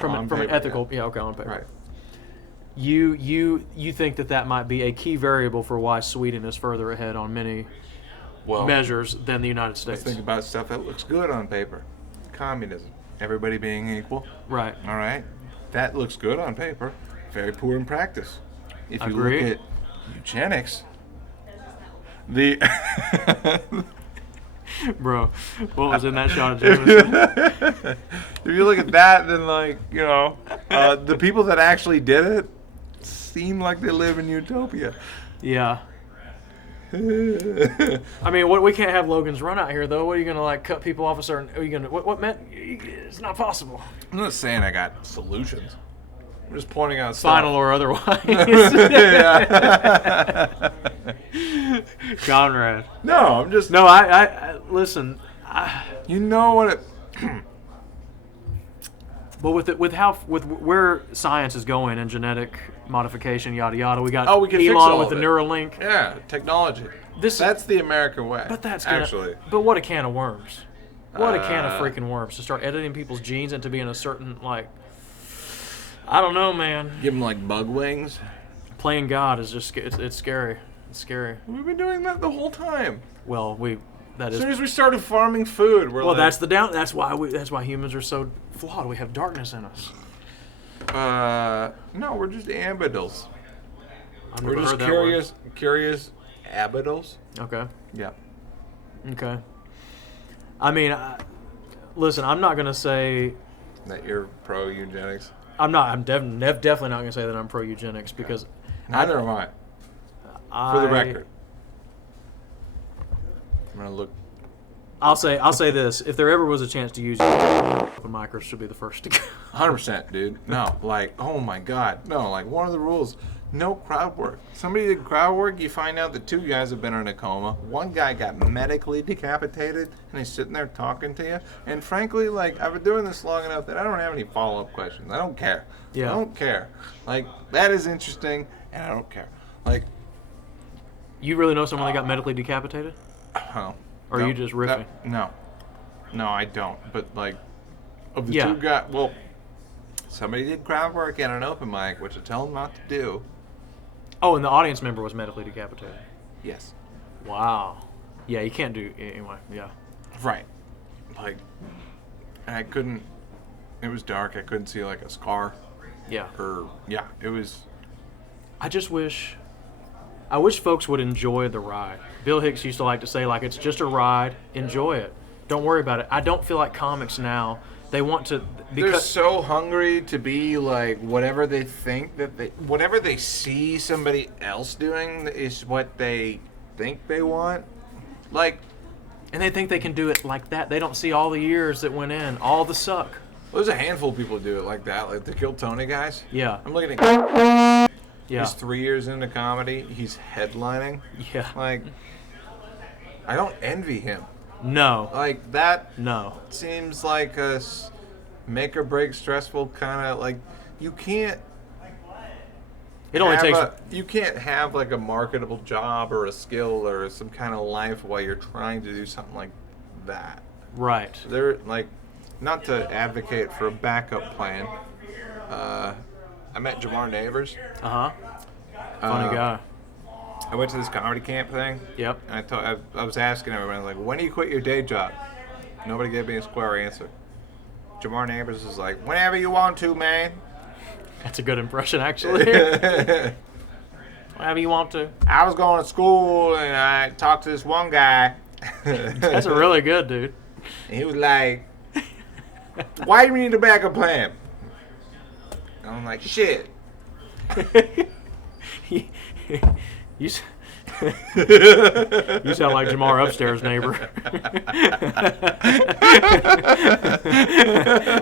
from an paper, ethical. Yeah, okay, on paper. Right. You think that might be a key variable for why Sweden is further ahead on many measures than the United States. Let's think about stuff that looks good on paper. Communism. Everybody being equal. Right. All right. That looks good on paper. Very poor in practice. If you Agreed. look at eugenics, the Bro, what was in that shot of Jameson? If you look at that, then the people that actually did it seem like they live in utopia. Yeah. I mean, we can't have Logan's Run out here, though. What are you going to, cut people off a certain... Are you going to... What meant... It's not possible. I'm not saying I got solutions. I'm just pointing out Final stuff. or otherwise. Conrad. No, I'm just... No, I listen. You know what it... But with where science is going and genetic modification, yada yada, we got we can fix Elon all with of the it. Neuralink. Yeah, technology. That's the American way. But that's actually. But what a can of worms! What a can of freaking worms to start editing people's genes into being a certain I don't know, man. Give them bug wings. Playing God is just it's scary. It's scary. We've been doing that the whole time. Well, As soon as we started farming food, we're that's the down. That's why humans are so flawed. We have darkness in us. No, we're just ambidals. I've We're never just heard that word. curious abidals. Okay. Yeah. Okay. I mean, listen. I'm not gonna say That you're pro eugenics. I'm not. I'm definitely not gonna say that I'm pro eugenics because Neither am I. For the record, I'm gonna look. I'll say this: if there ever was a chance to use open micers, should be the first to go. 100%, dude. No, oh my God, no. One of the rules: no crowd work. Somebody did crowd work. You find out that 2 guys have been in a coma. 1 guy got medically decapitated, and he's sitting there talking to you. And frankly, I've been doing this long enough that I don't have any follow-up questions. I don't care. Yeah. I don't care. That is interesting, and I don't care. You really know someone that got medically decapitated? Oh. Or are you just riffing? No, I don't. But of the Yeah. 2 guys, well, somebody did crowd work at an open mic, which I tell them not to do. Oh, and the audience member was medically decapitated. Yes. Wow. Yeah, you can't do anyway. Yeah. Right. And I couldn't. It was dark. I couldn't see a scar. Yeah. It was. I wish folks would enjoy the ride. Bill Hicks used to like to say, it's just a ride, enjoy it. Don't worry about it. I don't feel like comics now, they want to... They're so hungry to be whatever they think whatever they see somebody else doing is what they think they want. And they think they can do it like that. They don't see all the years that went in, all the suck. There's a handful of people who do it like that, the Kill Tony guys. Yeah. I'm looking at... Yeah. He's 3 years into comedy. He's headlining. Yeah. I don't envy him. No. That No. seems like a make or break stressful kind of you can't. It only takes... You can't have a marketable job or a skill or some kind of life while you're trying to do something like that. Right. They're not to advocate for a backup plan. I met Jamar Neighbors. Uh-huh. Funny guy. I went to this comedy camp thing. Yep. And I was asking everyone, when do you quit your day job? Nobody gave me a square answer. Jamar Neighbors is whenever you want to, man. That's a good impression, actually. Whenever you want to. I was going to school, and I talked to this one guy. That's a really good, dude. And he was like, why do we need a backup plan? And I'm like, shit. You sound like Jamar upstairs neighbor.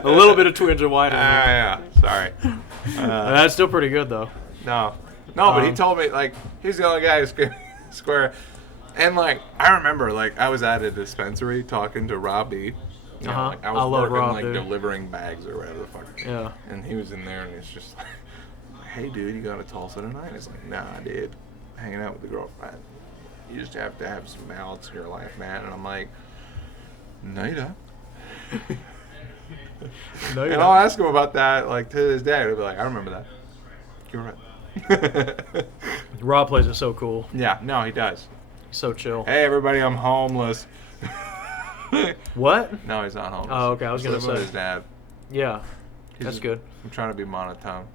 A little bit of twinge of white in there. Yeah, sorry. That's still pretty good, though. No, but he told me, he's the only guy who's square. And, I remember, I was at a dispensary talking to Robbie. Uh-huh. I was love working, Rob, dude. delivering bags or whatever the fuck. Yeah. And he was in there, and he's just hey, dude, you going to Tulsa tonight? He's like, nah, dude. Hanging out with the girlfriend. You just have to have some balance in your life, man. And I'm like, no, you don't. No, you and I'll ask him about that, to this day. He'll be like, I remember that. You're right. Rob plays it so cool. Yeah, no, he does. He's so chill. Hey, everybody, I'm homeless. What? No, he's not homeless. Oh, okay. I was going to living say. with his dad. Yeah. That's good. I'm trying to be monotone.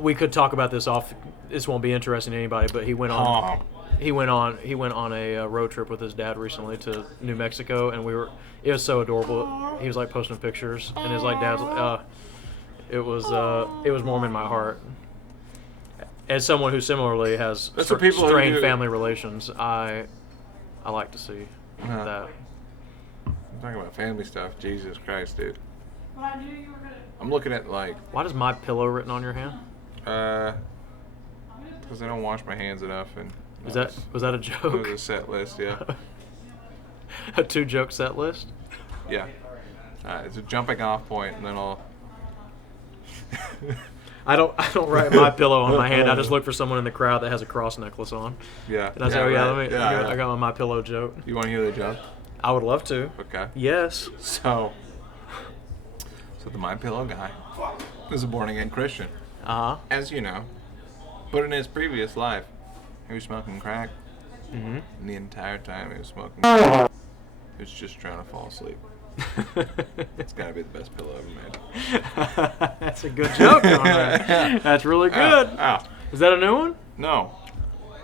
We could talk about this off. This won't be interesting to anybody, but he went on. he went on a road trip with his dad recently to New Mexico, and it was so adorable. He was like posting pictures, and his like dad's it was warm in my heart. As someone who similarly has strained family relations, I like to see that. I'm talking about family stuff. Jesus Christ, dude. I'm looking at like. Why does My Pillow written on your hand? Because I don't wash my hands enough, and was that a joke? It was a set list, yeah. A 2-joke set list? Yeah. It's a jumping off point, and then I'll. I don't write My Pillow on my hand. I just look for someone in the crowd that has a cross necklace on. Yeah. And I say, I got my My Pillow joke. You want to hear the joke? I would love to. Okay. Yes. So the My Pillow guy is a born again Christian. As you know. But in his previous life, he was smoking crack. Mm-hmm. And the entire time he was smoking crack, he was just trying to fall asleep. It's got to be the best pillow ever made. That's a good joke, Conrad. That's really good. Is that a new one? No.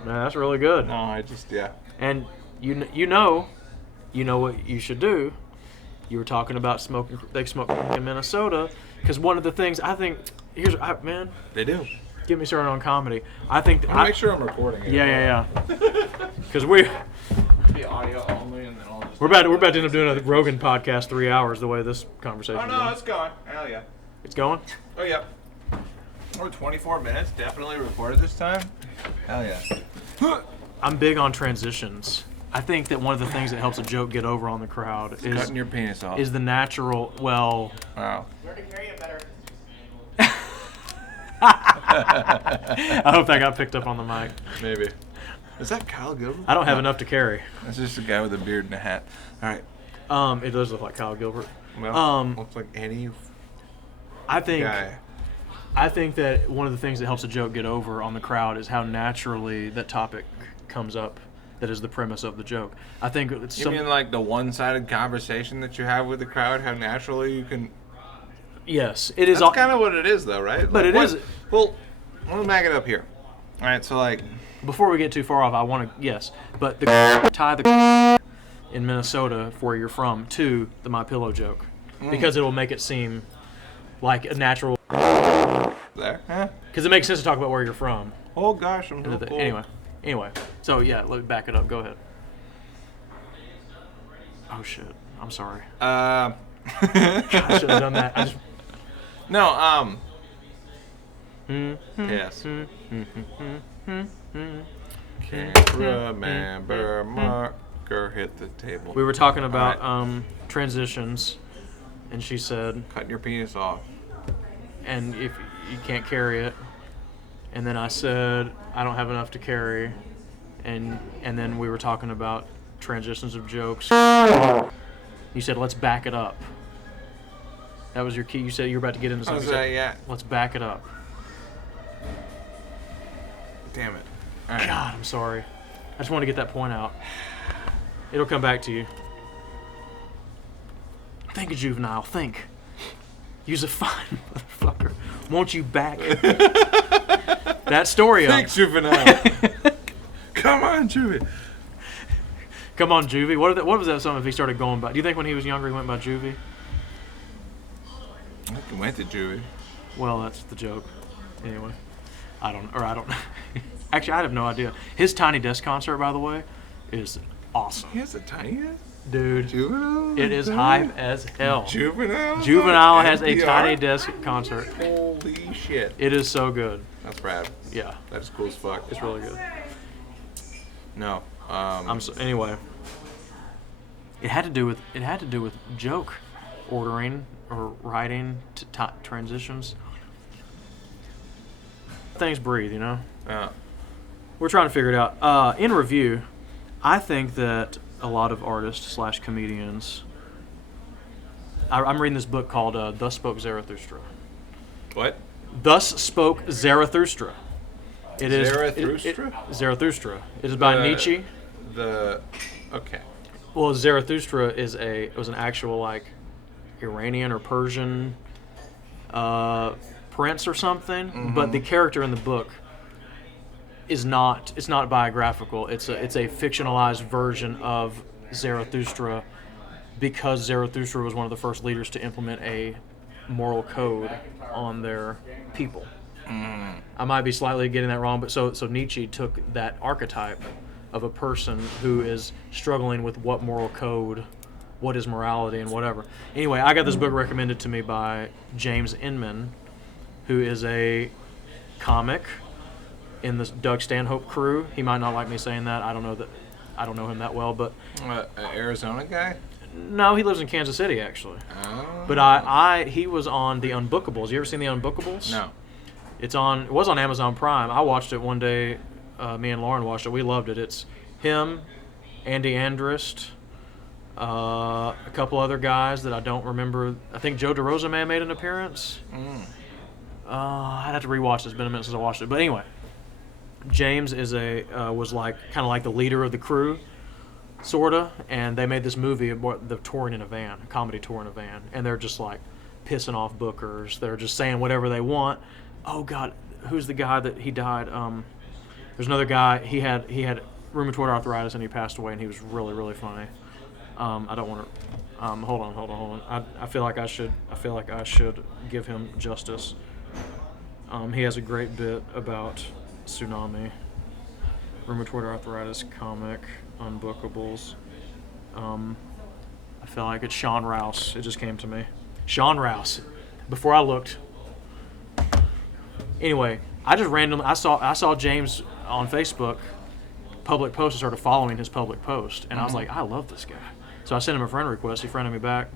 Man, that's really good. No, yeah. And you know what you should do. You were talking about smoking. They smoke in Minnesota because one of the things I think man. They do. Get me started on comedy. I think. I'll make sure I'm recording it. Yeah. Because we. The audio only, and then I'll just. We're about to end up doing a Rogan podcast 3 hours the way this conversation. Oh no, it's going. Hell yeah. It's going. Oh yeah. We're 24 minutes. Definitely recorded this time. Hell yeah. I'm big on transitions. I think that one of the things that helps a joke get over on the crowd is cutting your penis off. Is the natural. Well. Wow. Learn to carry it better. I hope that got picked up on the mic. Maybe. Is that Kyle Gilbert? I don't have enough to carry. That's just a guy with a beard and a hat. All right. It does look like Kyle Gilbert. Well, looks like any guy. I think that one of the things that helps a joke get over on the crowd is how naturally that topic comes up. That is the premise of the joke. I think it's. You mean like the one-sided conversation that you have with the crowd? How naturally you can. Yes, it is. That's kind of what it is, though, right? But like, it is. Well, let me back it up here. All right, so like. Before we get too far off, I want to but tie the in Minnesota, where you're from, to the My Pillow joke, because it'll make it seem like a natural. There. Huh? Because it makes sense to talk about where you're from. Oh gosh, I'm so cool. Anyway. So yeah, let me back it up. Go ahead. Oh shit. I'm sorry. God, I should have done that. No, yes. Can't remember, marker hit the table. We were talking about transitions, and she said, cutting your penis off. And if you can't carry it, and then I said, I don't have enough to carry, and then we were talking about transitions of jokes. You said, let's back it up. That was your key. You said you were about to get into something. Yeah. Let's back it up. Damn it. Right. God, I'm sorry. I just want to get that point out. It'll come back to you. Think, juvenile. Think. Use a fine motherfucker. Won't you back that story up? Think, juvenile. Come on, Juvie. Come on, Juvie. What was that song if he started going by? Do you think when he was younger he went by Juvie? I think he went to Juvie. Well, that's the joke. Anyway. I don't Actually, I have no idea. His Tiny Desk concert, by the way, is awesome. He has a Tiny Desk? Dude. Juvenile? It is hype as hell. Juvenile has a Tiny Desk concert. Holy shit. It is so good. That's rad. Yeah. That's cool as fuck. It's really good. No. Anyway. It had to do with joke ordering or writing transitions. Things breathe, you know? Yeah. We're trying to figure it out. In review, I think that a lot of artists / comedians. I'm reading this book called Thus Spoke Zarathustra. What? Thus Spoke Zarathustra. It is Zarathustra? Zarathustra. It is by Nietzsche. Okay. Well, Zarathustra was an actual like Iranian or Persian prince or something, but the character in the book is not, it's not biographical. It's a fictionalized version of Zarathustra, because Zarathustra was one of the first leaders to implement a moral code on their people. I might be slightly getting that wrong, but so Nietzsche took that archetype of a person who is struggling with what moral code, what is morality, and whatever. Anyway, I got this book recommended to me by James Inman, who is a comic in the Doug Stanhope crew. He might not like me saying that. I don't know him that well, but An Arizona guy? no, he lives in Kansas City actually. Oh. But he was on the Unbookables. You ever seen the Unbookables? No. It was on Amazon Prime. I watched it one day. Me and Lauren watched it. We loved it. It's him, Andy Andrist, a couple other guys that I don't remember. I think Joe DeRosa may have made an appearance. I'd have to rewatch it. It's been a minute since I watched it. But anyway, James was like kind of like the leader of the crew, sorta. And they made this movie about the touring in a van, a comedy tour in a van, and they're just like pissing off bookers. They're just saying whatever they want. Oh God, who's the guy that he died? There's another guy. He had rheumatoid arthritis and he passed away, and he was really, really funny. I don't want to. Hold on. I feel like I should give him justice. He has a great bit about tsunami, rheumatoid arthritis comic, Unbookables. I feel like it's Sean Rouse. It just came to me. Sean Rouse. Before I looked. Anyway, I just randomly I saw James on Facebook public post and started following his public post, and I was like, I love this guy. So I sent him a friend request. He friended me back,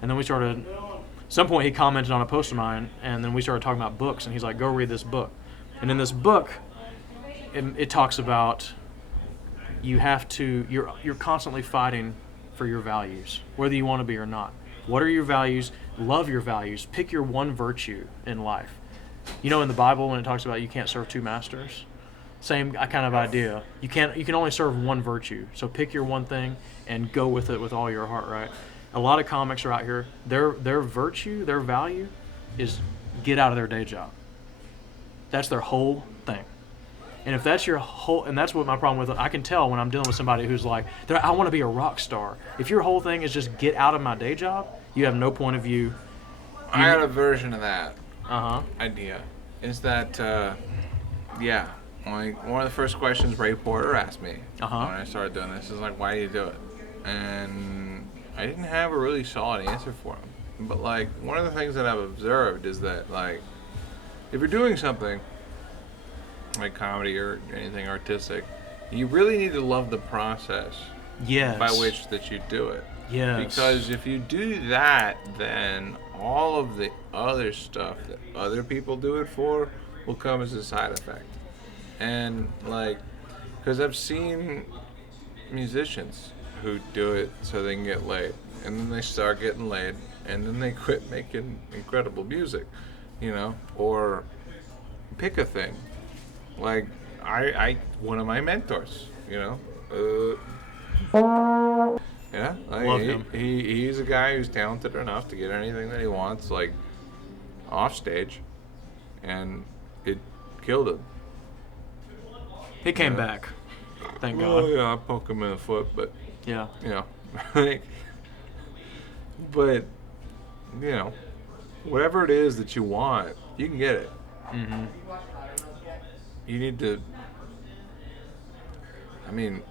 and then we started. At some point, he commented on a post of mine, and then we started talking about books. And he's like, "Go read this book." And in this book, it talks about you're constantly fighting for your values, whether you want to be or not. What are your values? Love your values. Pick your one virtue in life. You know, in the Bible, when it talks about you can't serve two masters, same kind of idea. You can only serve one virtue. So pick your one thing and go with it with all your heart, right? A lot of comics are out here. Their virtue, their value, is get out of their day job. That's their whole thing. And if that's your whole, and that's what my problem with it, I can tell when I'm dealing with somebody who's like, I want to be a rock star. If your whole thing is just get out of my day job, you have no point of view. I got a version of that Uh-huh. idea. Is that, like one of the first questions Ray Porter asked me when I started doing this is like, why do you do it? And I didn't have a really solid answer for him. But like, one of the things that I've observed is that like, if you're doing something like comedy or anything artistic, you really need to love the process by which that you do it. Yes. Because if you do that, then all of the other stuff that other people do it for will come as a side effect. And like, because I've seen musicians who do it so they can get laid, and then they start getting laid, and then they quit making incredible music, you know, or pick a thing. Like I one of my mentors, you know, yeah, like love him. He's a guy who's talented enough to get anything that he wants, like off stage, and it killed him. He came back. Thank God. Oh yeah, I poke him in the foot, but Yeah. you know, like, but you know, whatever it is that you want, you can get it. Mm-hmm. You need to. I mean,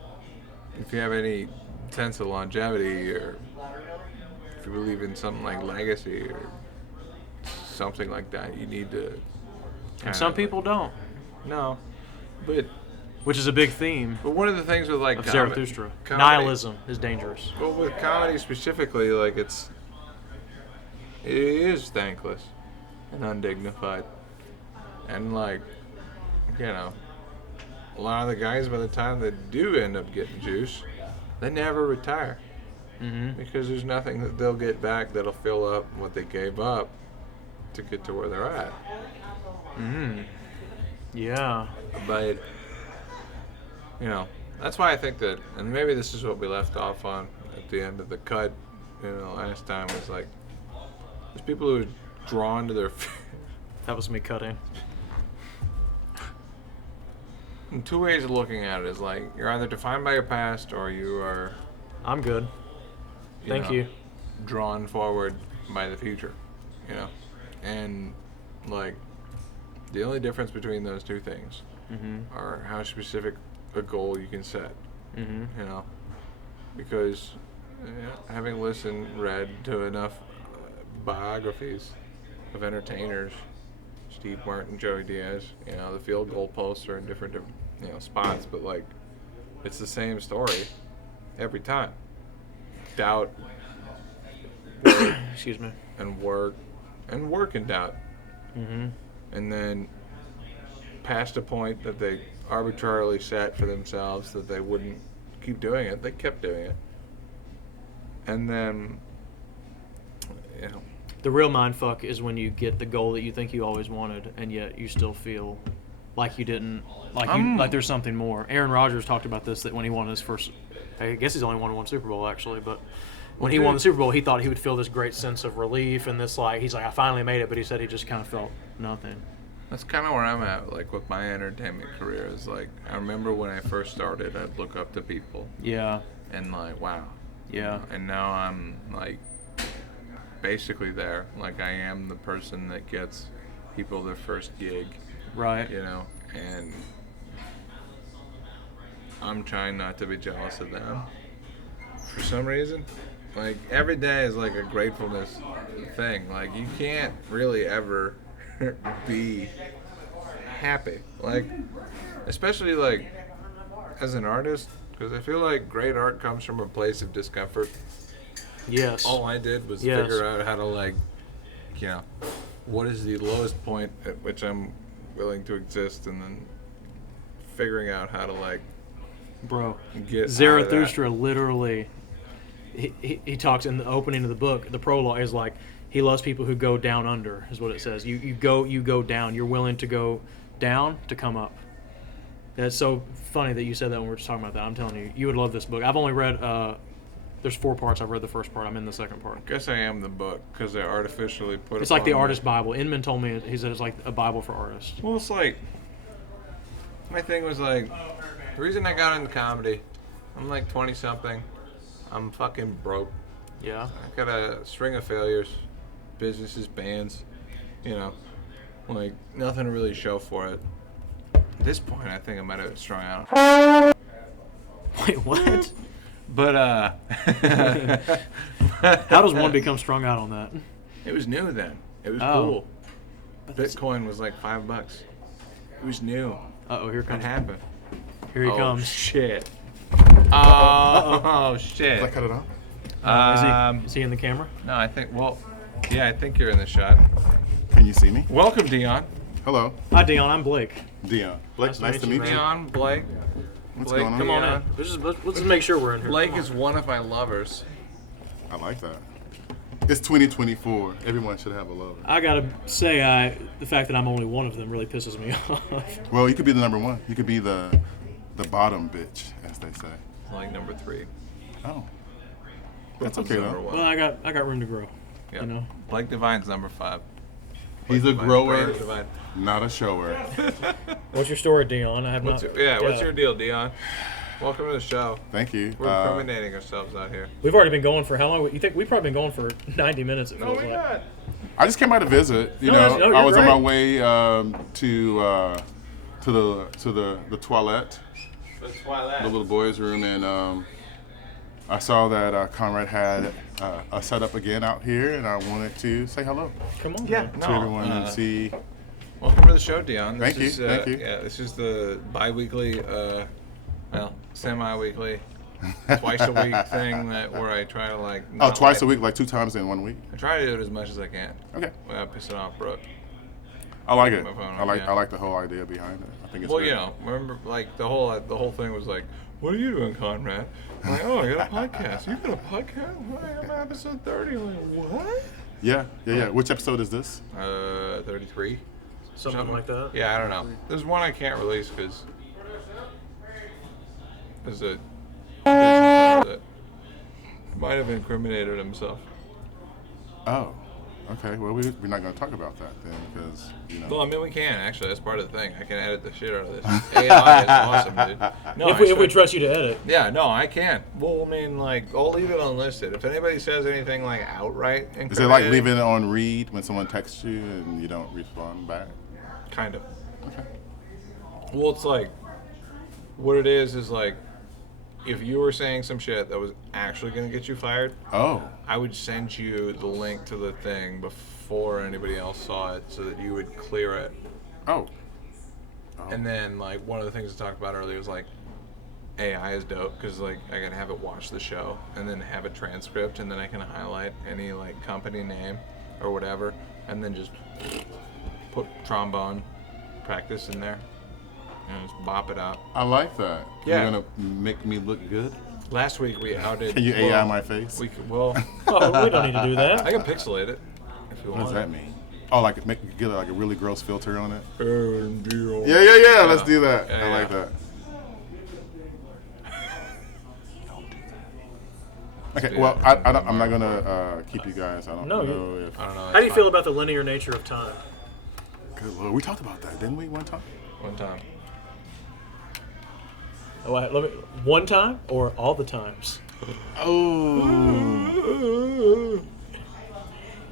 if you have any sense of longevity, or if you believe in something like legacy or something like that, you need to. And some people don't. No, but Which is a big theme one of the things with like of Zarathustra. Nihilism is dangerous. Well, with comedy specifically, like it is thankless and undignified, and like, you know, a lot of the guys by the time they do end up getting juice, they never retire. Mm-hmm. Because there's nothing that they'll get back that'll fill up what they gave up to get to where they're at. Mm-hmm. Yeah. But, you know, that's why I think that, and maybe this is what we left off on at the end of the cut, you know, last time, was like, there's people who are drawn to their... That was me cutting. two ways of looking at it is like you're either defined by your past or you are. I'm good. Thank know, you. Drawn forward by the future, you know, and like the only difference between those two things are how specific a goal you can set. You know, because having listened, read to enough biographies of entertainers, Steve Martin, Joey Diaz, you know, the field goal posts are in different spots, but like it's the same story every time. Doubt, work, Excuse me. and work and doubt, and then past a point that they arbitrarily set for themselves that they wouldn't keep doing it, they kept doing it, and then The real mind fuck is when you get the goal that you think you always wanted, and yet you still feel like you didn't, like there's something more. Aaron Rodgers talked about this, that when he won his first, I guess he's only won one Super Bowl actually, but when he won the Super Bowl, he thought he would feel this great sense of relief and this he's like, I finally made it, but he said he just kind of felt nothing. That's kind of where I'm at, like with my entertainment career. Is like I remember when I first started, I'd look up to people. Yeah. And like, wow. Yeah. And now I'm like basically there. Like I am the person that gets people their first gig. Right. You know, and I'm trying not to be jealous of them. For some reason, like every day is like a gratefulness thing. Like you can't really ever be happy, like especially like as an artist, because I feel like great art comes from a place of discomfort. Yes. All I did was figure out how to like, what is the lowest point at which I'm willing to exist, and then figuring out how to like, bro, get Zarathustra literally. He talks in the opening of the book. The prologue is like he loves people who go down under, is what it says. You go down. You're willing to go down to come up. That's so funny that you said that when we were just talking about that. I'm telling you, you would love this book. I've only read. There's 4 parts. I've read the first part. I'm in the second part. I guess I am the book because I artificially put. It's like the artist Bible. Inman told me he said it's like a Bible for artists. Well, it's like my thing was like the reason I got into comedy. I'm like 20 something. I'm fucking broke. Yeah. I got a string of failures, businesses, bands, like nothing to really show for it. At this point, I think I might have strung out. Wait, what? But how does one become strung out on that? It was new then. It was cool. But Bitcoin was like $5. It was new. Here comes. It happened. Here he comes. Shit. Oh shit. Did I cut it off? Is he in the camera? No, I think. Well, yeah, I think you're in the shot. Can you see me? Welcome, Dion. Hello, Hi, Dion. I'm Blake. Dion. Blake, nice to meet you. Dion, Blake. What's Blake, going on? Come on in. Let's just make sure we're in here. Blake is one of my lovers. I like that. It's 2024. Everyone should have a lover. I gotta say, the fact that I'm only one of them really pisses me off. Well, you could be the number one. You could be the bottom bitch, as they say. Like number 3. Oh, that's Brooklyn's okay number though. 1. Well, I got room to grow. Yeah. You know. Blake Devine's number 5. He's a Blake Devine, grower, Brandon Devine. not a shower. What's your story, Dion? I have What's not. your deal, Dion? Welcome to the show. Thank you. We're incriminating ourselves out here. We've already been going for how long? You think we've probably been going for 90 minutes? It No, feels we're like. not. I just came by to visit. You No, know, you're I was on great. my way to the toilet, That's why that. the little boys' room, and I saw that Conrad had a setup again out here, and I wanted to say hello Come on. Yeah, man. to everyone and see. Welcome to the show, Dion. Thank you, thank you. Yeah, this is the bi-weekly, semi-weekly, twice a week thing where I try to like. Oh, twice a week, like 2 times in 1 week. I try to do it as much as I can Okay, without pissing off Brooke. I like it. My phone I on, like yeah. I like the whole idea behind it. I think it's Well, great. remember, like the whole thing was like, "What are you doing, Conrad?" I'm like, "Oh, I got a podcast." You got a podcast? I'm on episode 30. I'm like, what? Yeah. Which episode is this? 33. Something like that. Yeah, I don't know. There's one I can't release because there's a business owner that might have incriminated himself. Oh, Okay, well, we're not going to talk about that then, because, you know. Well, I mean, we can, actually. That's part of the thing. I can edit the shit out of this. AI is awesome, dude. No, if we trust you to edit. Yeah, no, I can. Well, I mean, like, I'll leave it unlisted. If anybody says anything, like, outright incriminating. Is it like leaving it on read when someone texts you and you don't respond back? Kind of. Okay. Well, it's like, what it is like, if you were saying some shit that was actually going to get you fired, I would send you the link to the thing before anybody else saw it so that you would clear it. Oh. And then, like, one of the things I talked about earlier was, like, AI is dope because, like, I can have it watch the show and then have a transcript, and then I can highlight any, like, company name or whatever, and then just put trombone practice in there. And just bop it out. I like that. Yeah. You're going to make me look good? Last week we outed. Can you AI my face? We don't need to do that. I can pixelate it if you want. What does that mean? Oh, like get like a really gross filter on it? Yeah. Yeah. Let's do that. Yeah, I like that. Okay, well, I'm not going to keep you guys. I don't know if... I don't know. How do you feel about the linear nature of time? Good Lord, we talked about that, didn't we, one time? One time. Oh, one time or all the times? Oh.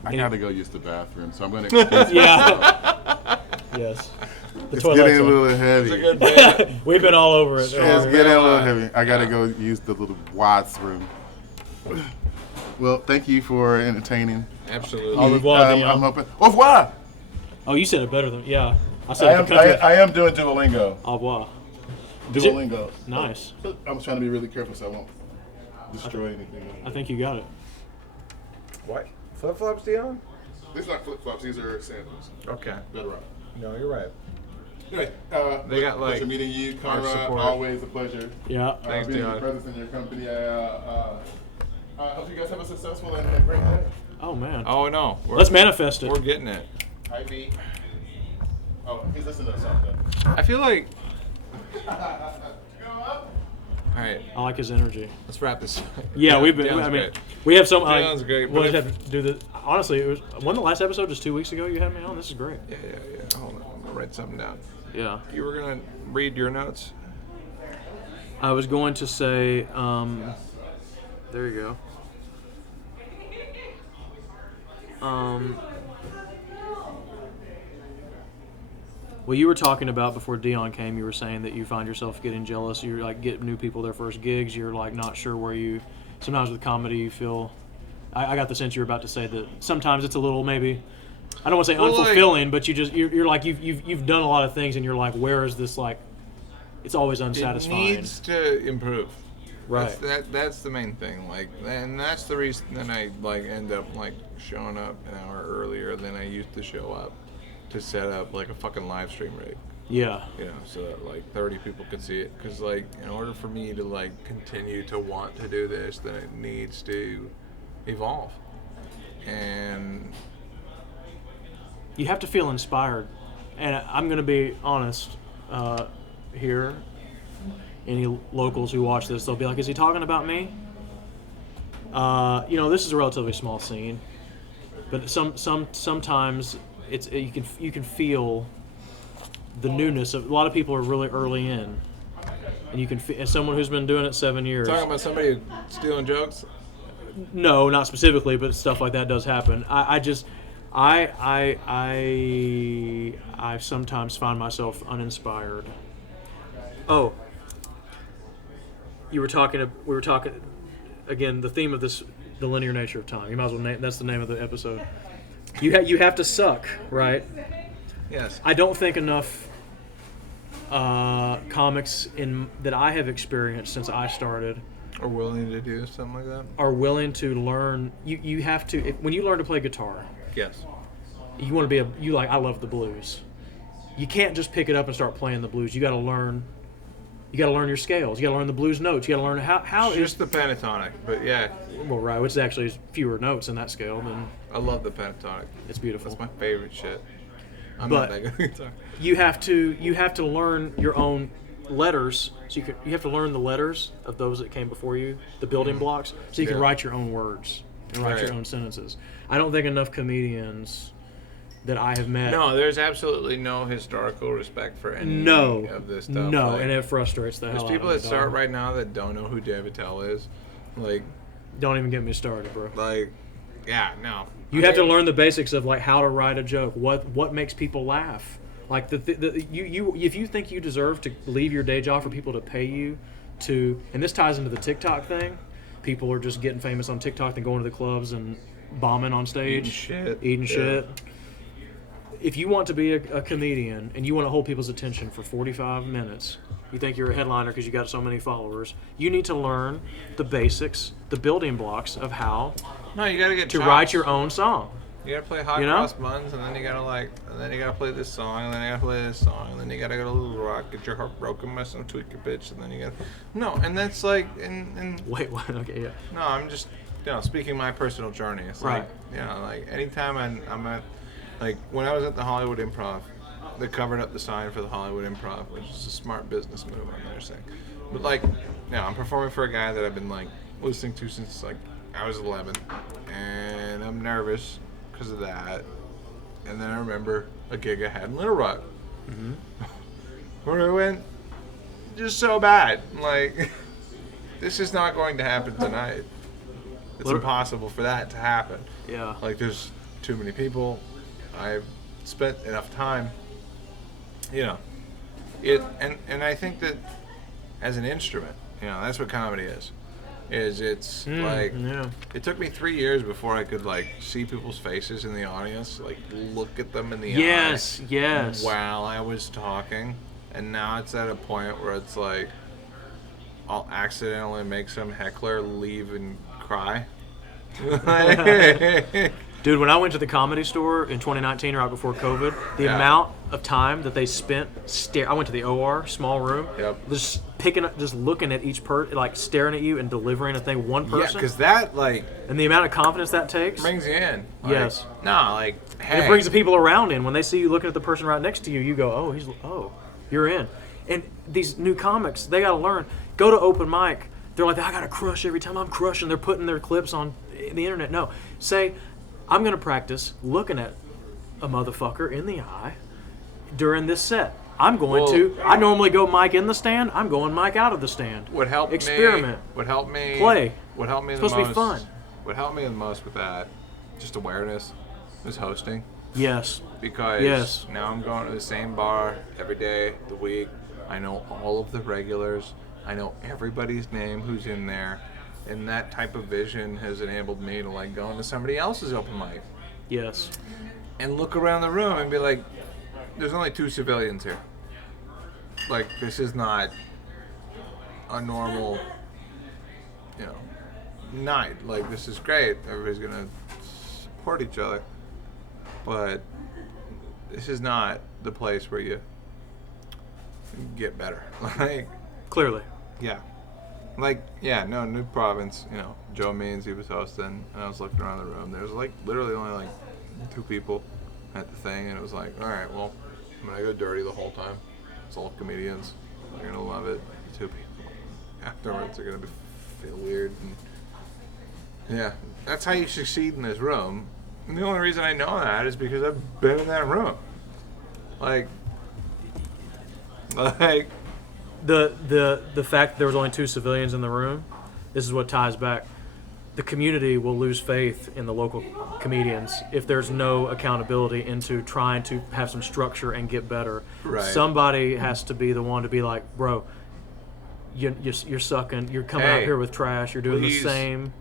I got to go use the bathroom, so I'm going to explain. Yeah. Yes. It's getting a little heavy. It's a good bit. We've been all over it. It's getting a little heavy. I got to go use the little bathroom. Well, thank you for entertaining. Absolutely. Au revoir, I'm hoping. Au revoir. Oh, you said it better than I said I am doing Duolingo. Au revoir. Duolingo. Nice. I was trying to be really careful so I won't destroy anything. I think you got it. What? Flip-flops, Dion? These are not flip-flops. These are sandals. Okay. Better off. No, you're right. Anyway, They got, like, pleasure meeting you, Conrad. support. Always a pleasure. Yeah. Thanks, being Dion. your presence in your company. I hope you guys have a successful and great day. Oh man. Oh, no. Let's manifest it. We're getting it. Hi, B. Oh, he's listening to something. I feel like... Go up. All right. I like his energy. Let's wrap this. Yeah, we've been. Dion's I mean, great. we have some. Dion's great, We'll but just have to do the. Honestly, it was one of the last episode just 2 weeks ago. You had me on. This is great. Yeah. Hold on. I'm going to write something down. Yeah. You were going to read your notes? I was going to say. There you go. Well, you were talking about before Dion came. You were saying that you find yourself getting jealous. You like get new people their first gigs. You're like not sure where you. Sometimes with comedy, you feel. I got the sense you were about to say that sometimes it's a little maybe. I don't want to say unfulfilling, but you're like you've done a lot of things, and you're like, where is this like? It's always unsatisfying. It needs to improve. Right. That's the main thing. Like, and that's the reason that I like end up like showing up an hour earlier than I used to show up to set up like a fucking live stream rig. Yeah. You know, so that like 30 people could see it. Because like, in order for me to like continue to want to do this, then it needs to evolve. And you have to feel inspired. And I'm going to be honest here. Any locals who watch this, they'll be like, is he talking about me? This is a relatively small scene. But sometimes you can feel the newness of a lot of people are really early in. And you can as someone who's been doing it 7 years. talking about somebody stealing jokes? No, not specifically, but stuff like that does happen. I sometimes find myself uninspired. Oh, we were talking again. The theme of this, the linear nature of time. You might as well name. That's the name of the episode. You have to suck, right? Yes. I don't think enough comics that I have experienced since I started Are willing to do something like that? are willing to learn. You have to when you learn to play guitar. Yes. You want to be I love the blues. You can't just pick it up and start playing the blues. You got to learn. You got to learn your scales. You got to learn the blues notes. You got to learn how It's just the pentatonic, but yeah, well, right, which actually is fewer notes in that scale than I love the pentatonic. it's beautiful. That's my favorite shit. I'm But- not that good at guitar. You have to learn your own letters. So you have to learn the letters of those that came before you, the building blocks, so you can Yeah. write your own words. and write your Right. own sentences. I don't think enough comedians that I have met. No, there's absolutely no historical respect for any No, of this stuff. no, Like, and it frustrates the hell there's out people of me. that start dog. right now that don't know who Dave Attell is. Like, Don't even get me started, bro. yeah, no. You have to learn the basics of like how to write a joke. What makes people laugh? Like you if you think you deserve to leave your day job for people to pay you to, and this ties into the TikTok thing. People are just getting famous on TikTok and going to the clubs and bombing on stage, eating shit. If you want to be a comedian and you want to hold people's attention for 45 minutes, you think you're a headliner because you got so many followers, you need to learn the basics, the building blocks of how No, you gotta get to chops. write your own song. You gotta play hot You know? cross buns, and then you gotta play this song, and then you gotta play this song, and then you gotta go to Little Rock, get your heart broken by some tweaker bitch, and then you gotta and that's like and Wait, what? Okay, yeah. no, I'm just speaking my personal journey. It's Right. like like anytime I'm at like when I was at the Hollywood Improv, they covered up the sign for the Hollywood Improv, which is a smart business move on their thing. But like, I'm performing for a guy that I've been like listening to since like I was 11, and I'm nervous because of that. And then I remember a gig I had in Little Rock, where I went just so bad. Like, this is not going to happen tonight. It's impossible for that to happen. Yeah. Like, there's too many people. I've spent enough time. And I think that as an instrument, that's what comedy is. It's like it took me 3 years before I could like see people's faces in the audience, like look at them in the Yes, eye yes. while I was talking, and now it's at a point where it's like I'll accidentally make some heckler leave and cry. Dude, when I went to the Comedy Store in 2019, right before COVID, the amount of time that they spent I went to the OR, small room, just picking up, just looking at each like staring at you and delivering a thing, one person. Yeah, because that like and the amount of confidence that takes. brings you in. Like, Yes. No, like hey. And it brings the people around in. When they see you looking at the person right next to you, you go, you're in. And these new comics, they got to learn. Go to open mic. They're like, I got to crush every time I'm crushing. They're putting their clips on the internet. No. Say, I'm going to practice looking at a motherfucker in the eye during this set. I'm going to. I normally go mic in the stand. I'm going mic out of the stand. What helped Experiment. What helped me. Play. What helped me It's the supposed most. to be fun. What helped me the most with that, just awareness, was hosting. Yes. Because now I'm going to the same bar every day of the week. I know all of the regulars. I know everybody's name who's in there. And that type of vision has enabled me to like go into somebody else's open mic Yes. and look around the room and be like, there's only 2 civilians here. Like, this is not a normal, night. Like, this is great. Everybody's going to support each other. But this is not the place where you get better. Like, Clearly. yeah. Like, New Province, Joe Means, he was hosting, and I was looking around the room. There was, like, literally only, like, 2 people at the thing, and it was like, all right, well, I'm going to go dirty the whole time. It's all comedians. They're going to love it. The 2 people afterwards are going to feel weird. And, yeah, that's how you succeed in this room. And the only reason I know that is because I've been in that room. Like, The fact that there was only 2 civilians in the room, this is what ties back. The community will lose faith in the local comedians if there's no accountability into trying to have some structure and get better. Right. Somebody has to be the one to be like, bro, you're sucking. You're coming out here with trash. You're doing the same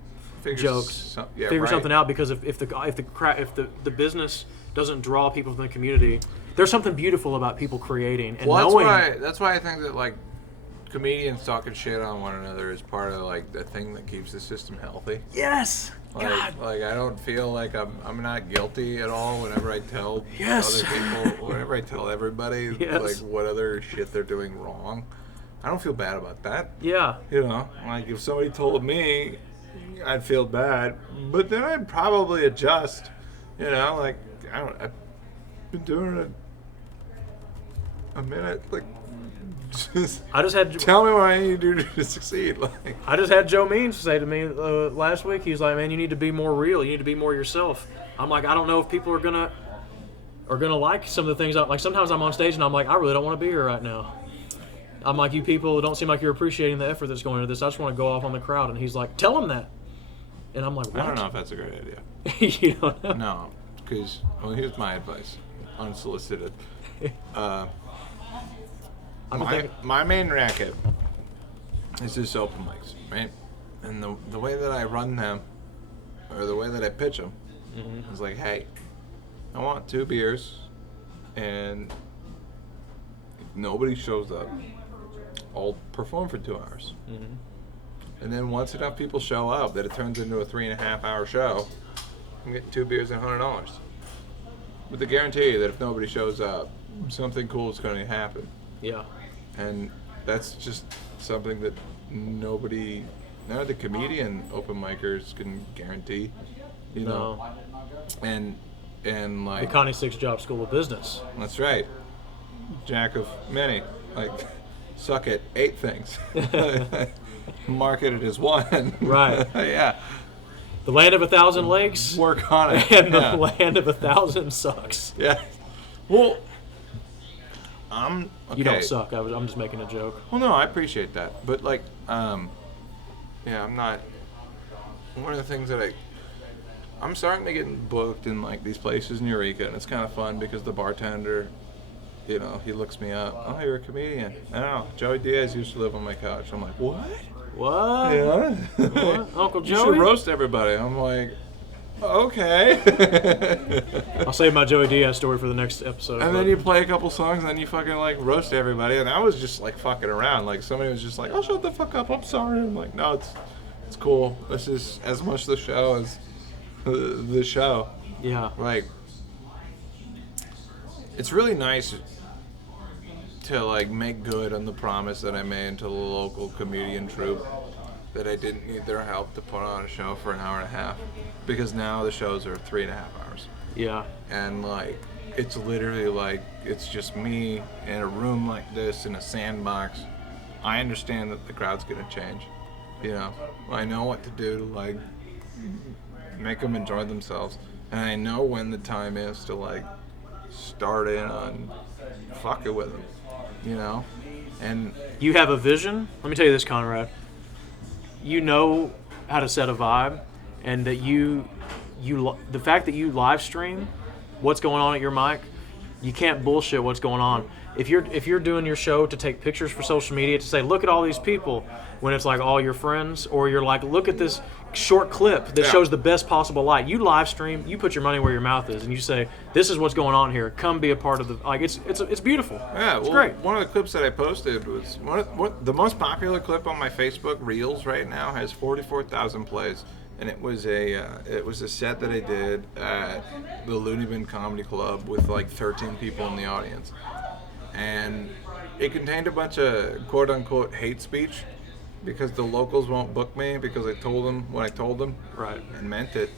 jokes. Figure something out, because if the business doesn't draw people from the community, there's something beautiful about people creating and knowing. That's why I think that like comedians talking shit on one another is part of like the thing that keeps the system healthy. Yes. Like, God. like I don't feel like I'm not guilty at all whenever I tell Yes. other people, whenever I tell everybody Yes. like what other shit they're doing wrong. I don't feel bad about that. Yeah. Like if somebody told me, I'd feel bad, but then I'd probably adjust. Like I've been doing it a minute, like I just had tell me what I need to do to succeed. Like, I just had Joe Means say to me last week. He's like, "Man, you need to be more real. You need to be more yourself." I'm like, I don't know if people are gonna like some of the things. Like sometimes I'm on stage and I'm like, I really don't want to be here right now. I'm like, you people don't seem like you're appreciating the effort that's going into this. I just want to go off on the crowd. And he's like, tell him that. And I'm like, what? I don't know if that's a great idea. You don't know? No, because here's my advice, unsolicited. My main racket is this open mics, right? And the way that I run them, or the way that I pitch them, is like, hey, I want 2 beers, and if nobody shows up, I'll perform for 2 hours. And then once enough people show up that it turns into a 3.5-hour show, I'm getting 2 beers and $100. With the guarantee that if nobody shows up, something cool is going to happen. Yeah. And that's just something that none of the comedian open micers can guarantee, you know. And like the Connie 6 Job School of Business. That's right. Jack of many, like suck at 8 things. Market it as 1. Right. Yeah. The land of 1,000 lakes. Work on it. And the land of 1,000 sucks. Yeah. Well, okay. You don't suck. I'm just making a joke. Well, no, I appreciate that, but like, yeah, I'm not. One of the things that I'm starting to get booked in like these places in Eureka, and it's kind of fun because the bartender, you know, he looks me up. Oh, you're a comedian. I don't know. Joey Diaz used to live on my couch. I'm like, what? What? Yeah. What? Uncle You Joey? should roast everybody. I'm like, okay. I'll save my Joey Diaz story for the next episode. And then you play a couple songs, and then you fucking like roast everybody. And I was just like fucking around. Like somebody was just like, "Oh, shut the fuck up. I'm sorry." I'm like, "No, it's cool. This is as much the show as the show." Yeah. Like, it's really nice to like make good on the promise that I made to the local comedian troupe that I didn't need their help to put on a show for an hour and a half, because now the shows are 3.5 hours. Yeah. And like, it's literally like, it's just me in a room like this in a sandbox. I understand that the crowd's gonna change, you know. I know what to do to like make them enjoy themselves, and I know when the time is to like start in on fucking with them, you know. And You have a vision. Let me tell you this, Conrad. You know how to set a vibe, and that the fact that you live stream what's going on at your mic, you can't bullshit what's going on. If you're doing your show to take pictures for social media, to say, look at all these people, when it's like all your friends, or you're like, look at this short clip that shows the best possible light. You live stream, you put your money where your mouth is, and you say, this is what's going on here. Come be a part of the, like, it's beautiful. yeah, it's well, great. one of the clips that I posted was the most popular clip on my Facebook Reels right now has 44,000 plays, and it was a set that I did at the Looney Bin Comedy Club with like 13 people in the audience, and it contained a bunch of quote unquote hate speech, because the locals won't book me because I told them what I told them, Right. and meant it,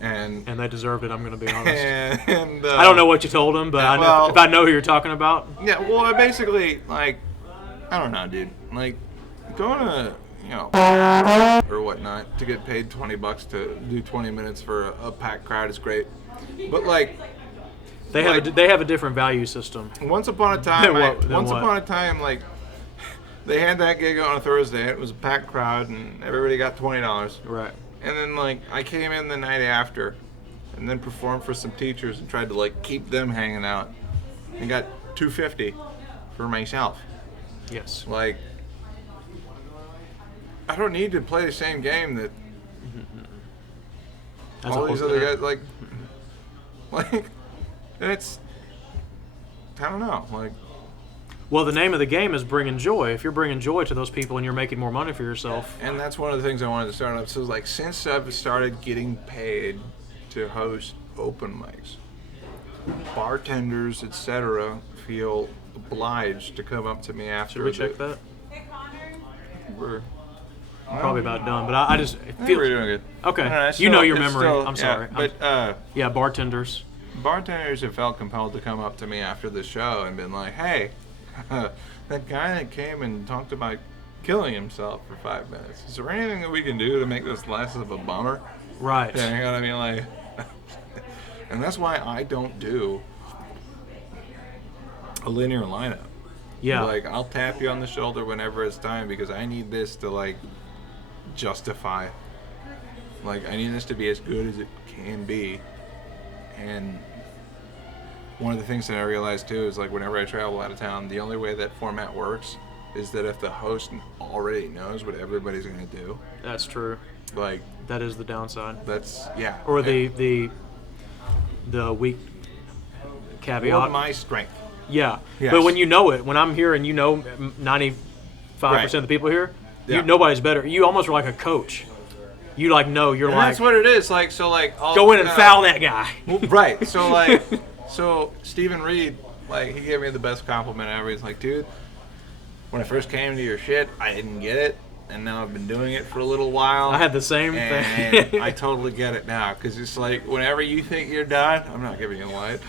and And they deserved it, I'm going to be honest. and I don't know what you told them, but if I know who you're talking about. Yeah, well, I basically, like, I don't know, dude. Like, going to, you know, or whatnot to get paid $20 to do 20 minutes for a packed crowd is great. But, like, They have a different value system. once upon a time, Then what? like, they had that gig on a Thursday. It was a packed crowd, and everybody got $20. Right. And then, like, I came in the night after and then performed for some teachers and tried to, like, keep them hanging out, and got $250 for myself. Yes. Like, I don't need to play the same game that all these other guys, like, and it's, I don't know, like. Well, the name of the game is bringing joy. If you're bringing joy to those people and you're making more money for yourself. And that's one of the things I wanted to start up. So, like, since I've started getting paid to host open mics, bartenders, etc., feel obliged to come up to me after. Should we check that? We're Probably about done, but I just I think feel. we're doing good. Okay. No, You know your it's memory. I'm yeah, sorry. But Yeah, bartenders. bartenders have felt compelled to come up to me after the show and been like, hey, that guy that came and talked about killing himself for 5 minutes. Is there anything that we can do to make this less of a bummer? Right. Yeah, you know what I mean? Like, and that's why I don't do a linear lineup. Yeah. Like, I'll tap you on the shoulder whenever it's time because I need this to, like, justify. Like, I need this to be as good as it can be. And one of the things that I realized, too, is, like, whenever I travel out of town, the only way that format works is that if the host already knows what everybody's going to do. That's true. Like, that is the downside. That's, yeah. Or the weak caveat. Or my strength. Yeah. Yes. But when you know it, when I'm here and you know 95% of the people here, nobody's better. You almost are like a coach. You like know you're and like. That's what it is. Like so, like I'll, go in and foul that guy. Right. So like, so Stephen Reed, like he gave me the best compliment ever. He's like, dude, when I first came to your shit, I didn't get it, and now I've been doing it for a little while. I had the same and thing. I totally get it now because it's like whenever you think you're done, I'm not giving you a light.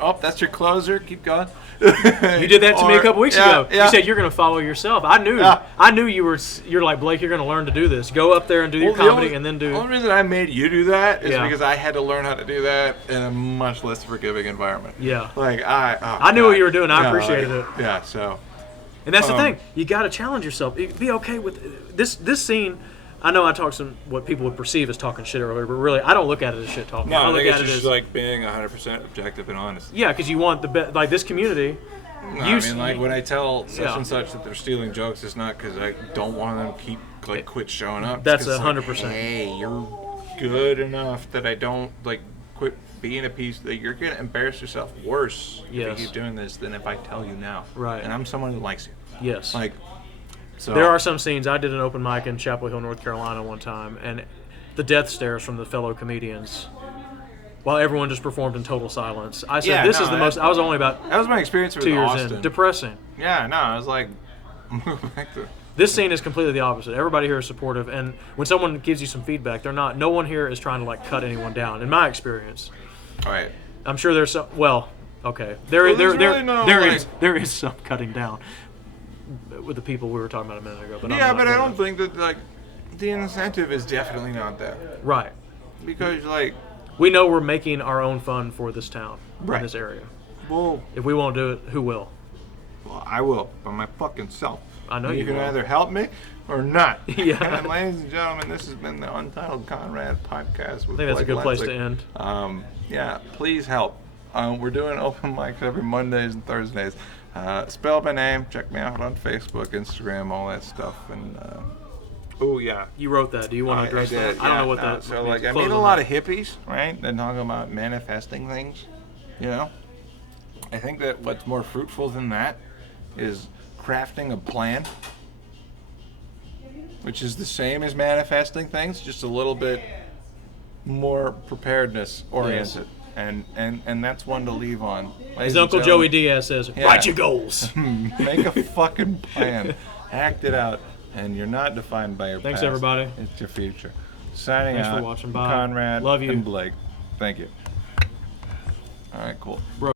Oh, that's your closer. Keep going. You did that to me a couple weeks ago. Yeah. You said you're going to follow yourself. I knew. Yeah. I knew you're like, Blake, you're going to learn to do this. Go up there and do your comedy and then do. The only reason I made you do that is Yeah. because I had to learn how to do that in a much less forgiving environment. Yeah. Like I knew what you were doing. I appreciated it. Yeah. So. And that's the thing. You got to challenge yourself. Be okay with this. This scene. I know I talked some what people would perceive as talking shit earlier, but really, I don't look at it as shit talking. No, I I look think at it's it just as like being 100% objective and honest. yeah, because you want the best. Like this community. No, I mean, like when I tell such and such that they're stealing jokes, it's not because I don't want them to quit showing up. That's It's 'cause 100%. Like, hey, you're good enough that I don't like quit being a piece that you're gonna embarrass yourself worse if Yes. you keep doing this than if I tell you now. Right. And I'm someone who likes you. Yes. Like. So. There are some scenes. I did an open mic in Chapel Hill, North Carolina one time, and the death stares from the fellow comedians while everyone just performed in total silence. I said, this is the most... I was only about that was my experience with 2 years Austin. in. Depressing. Yeah, no, I was like, back to... This scene is completely the opposite. Everybody here is supportive, and when someone gives you some feedback, they're not... No one here is trying to, like, cut anyone down, in my experience. All right. I'm sure there's some... Well, okay. There is some cutting down with the people we were talking about a minute ago. But yeah, but I don't think that, like, the incentive is definitely not there. Right. Because, like... We know we're making our own fun for this town, Right. in this area. Well, If we won't do it, who will? well, I will, by my fucking self. I know you you can will. either help me or not. Yeah. And ladies and gentlemen, this has been the Untitled Conrad podcast with I think that's a Blake good place Lensick. to end. Yeah, please help. We're doing open mics every Mondays and Thursdays. Spell my name. Check me out on Facebook, Instagram, all that stuff. And oh yeah, You wrote that. Do you want to address that? I don't know what that So means. like, I Close meet a on lot that. of hippies, right? That talk about manifesting things. You know, I think that what's more fruitful than that is crafting a plan, which is the same as manifesting things, just a little bit more preparedness oriented. And that's one to leave on. As Uncle Joey Diaz says, write your goals. Make a fucking plan. Act it out. And you're not defined by your Thanks, past. everybody. It's your future. Signing Thanks out. for watching. Bye. Conrad Love you. and Blake. Thank you. All right, cool. Bro.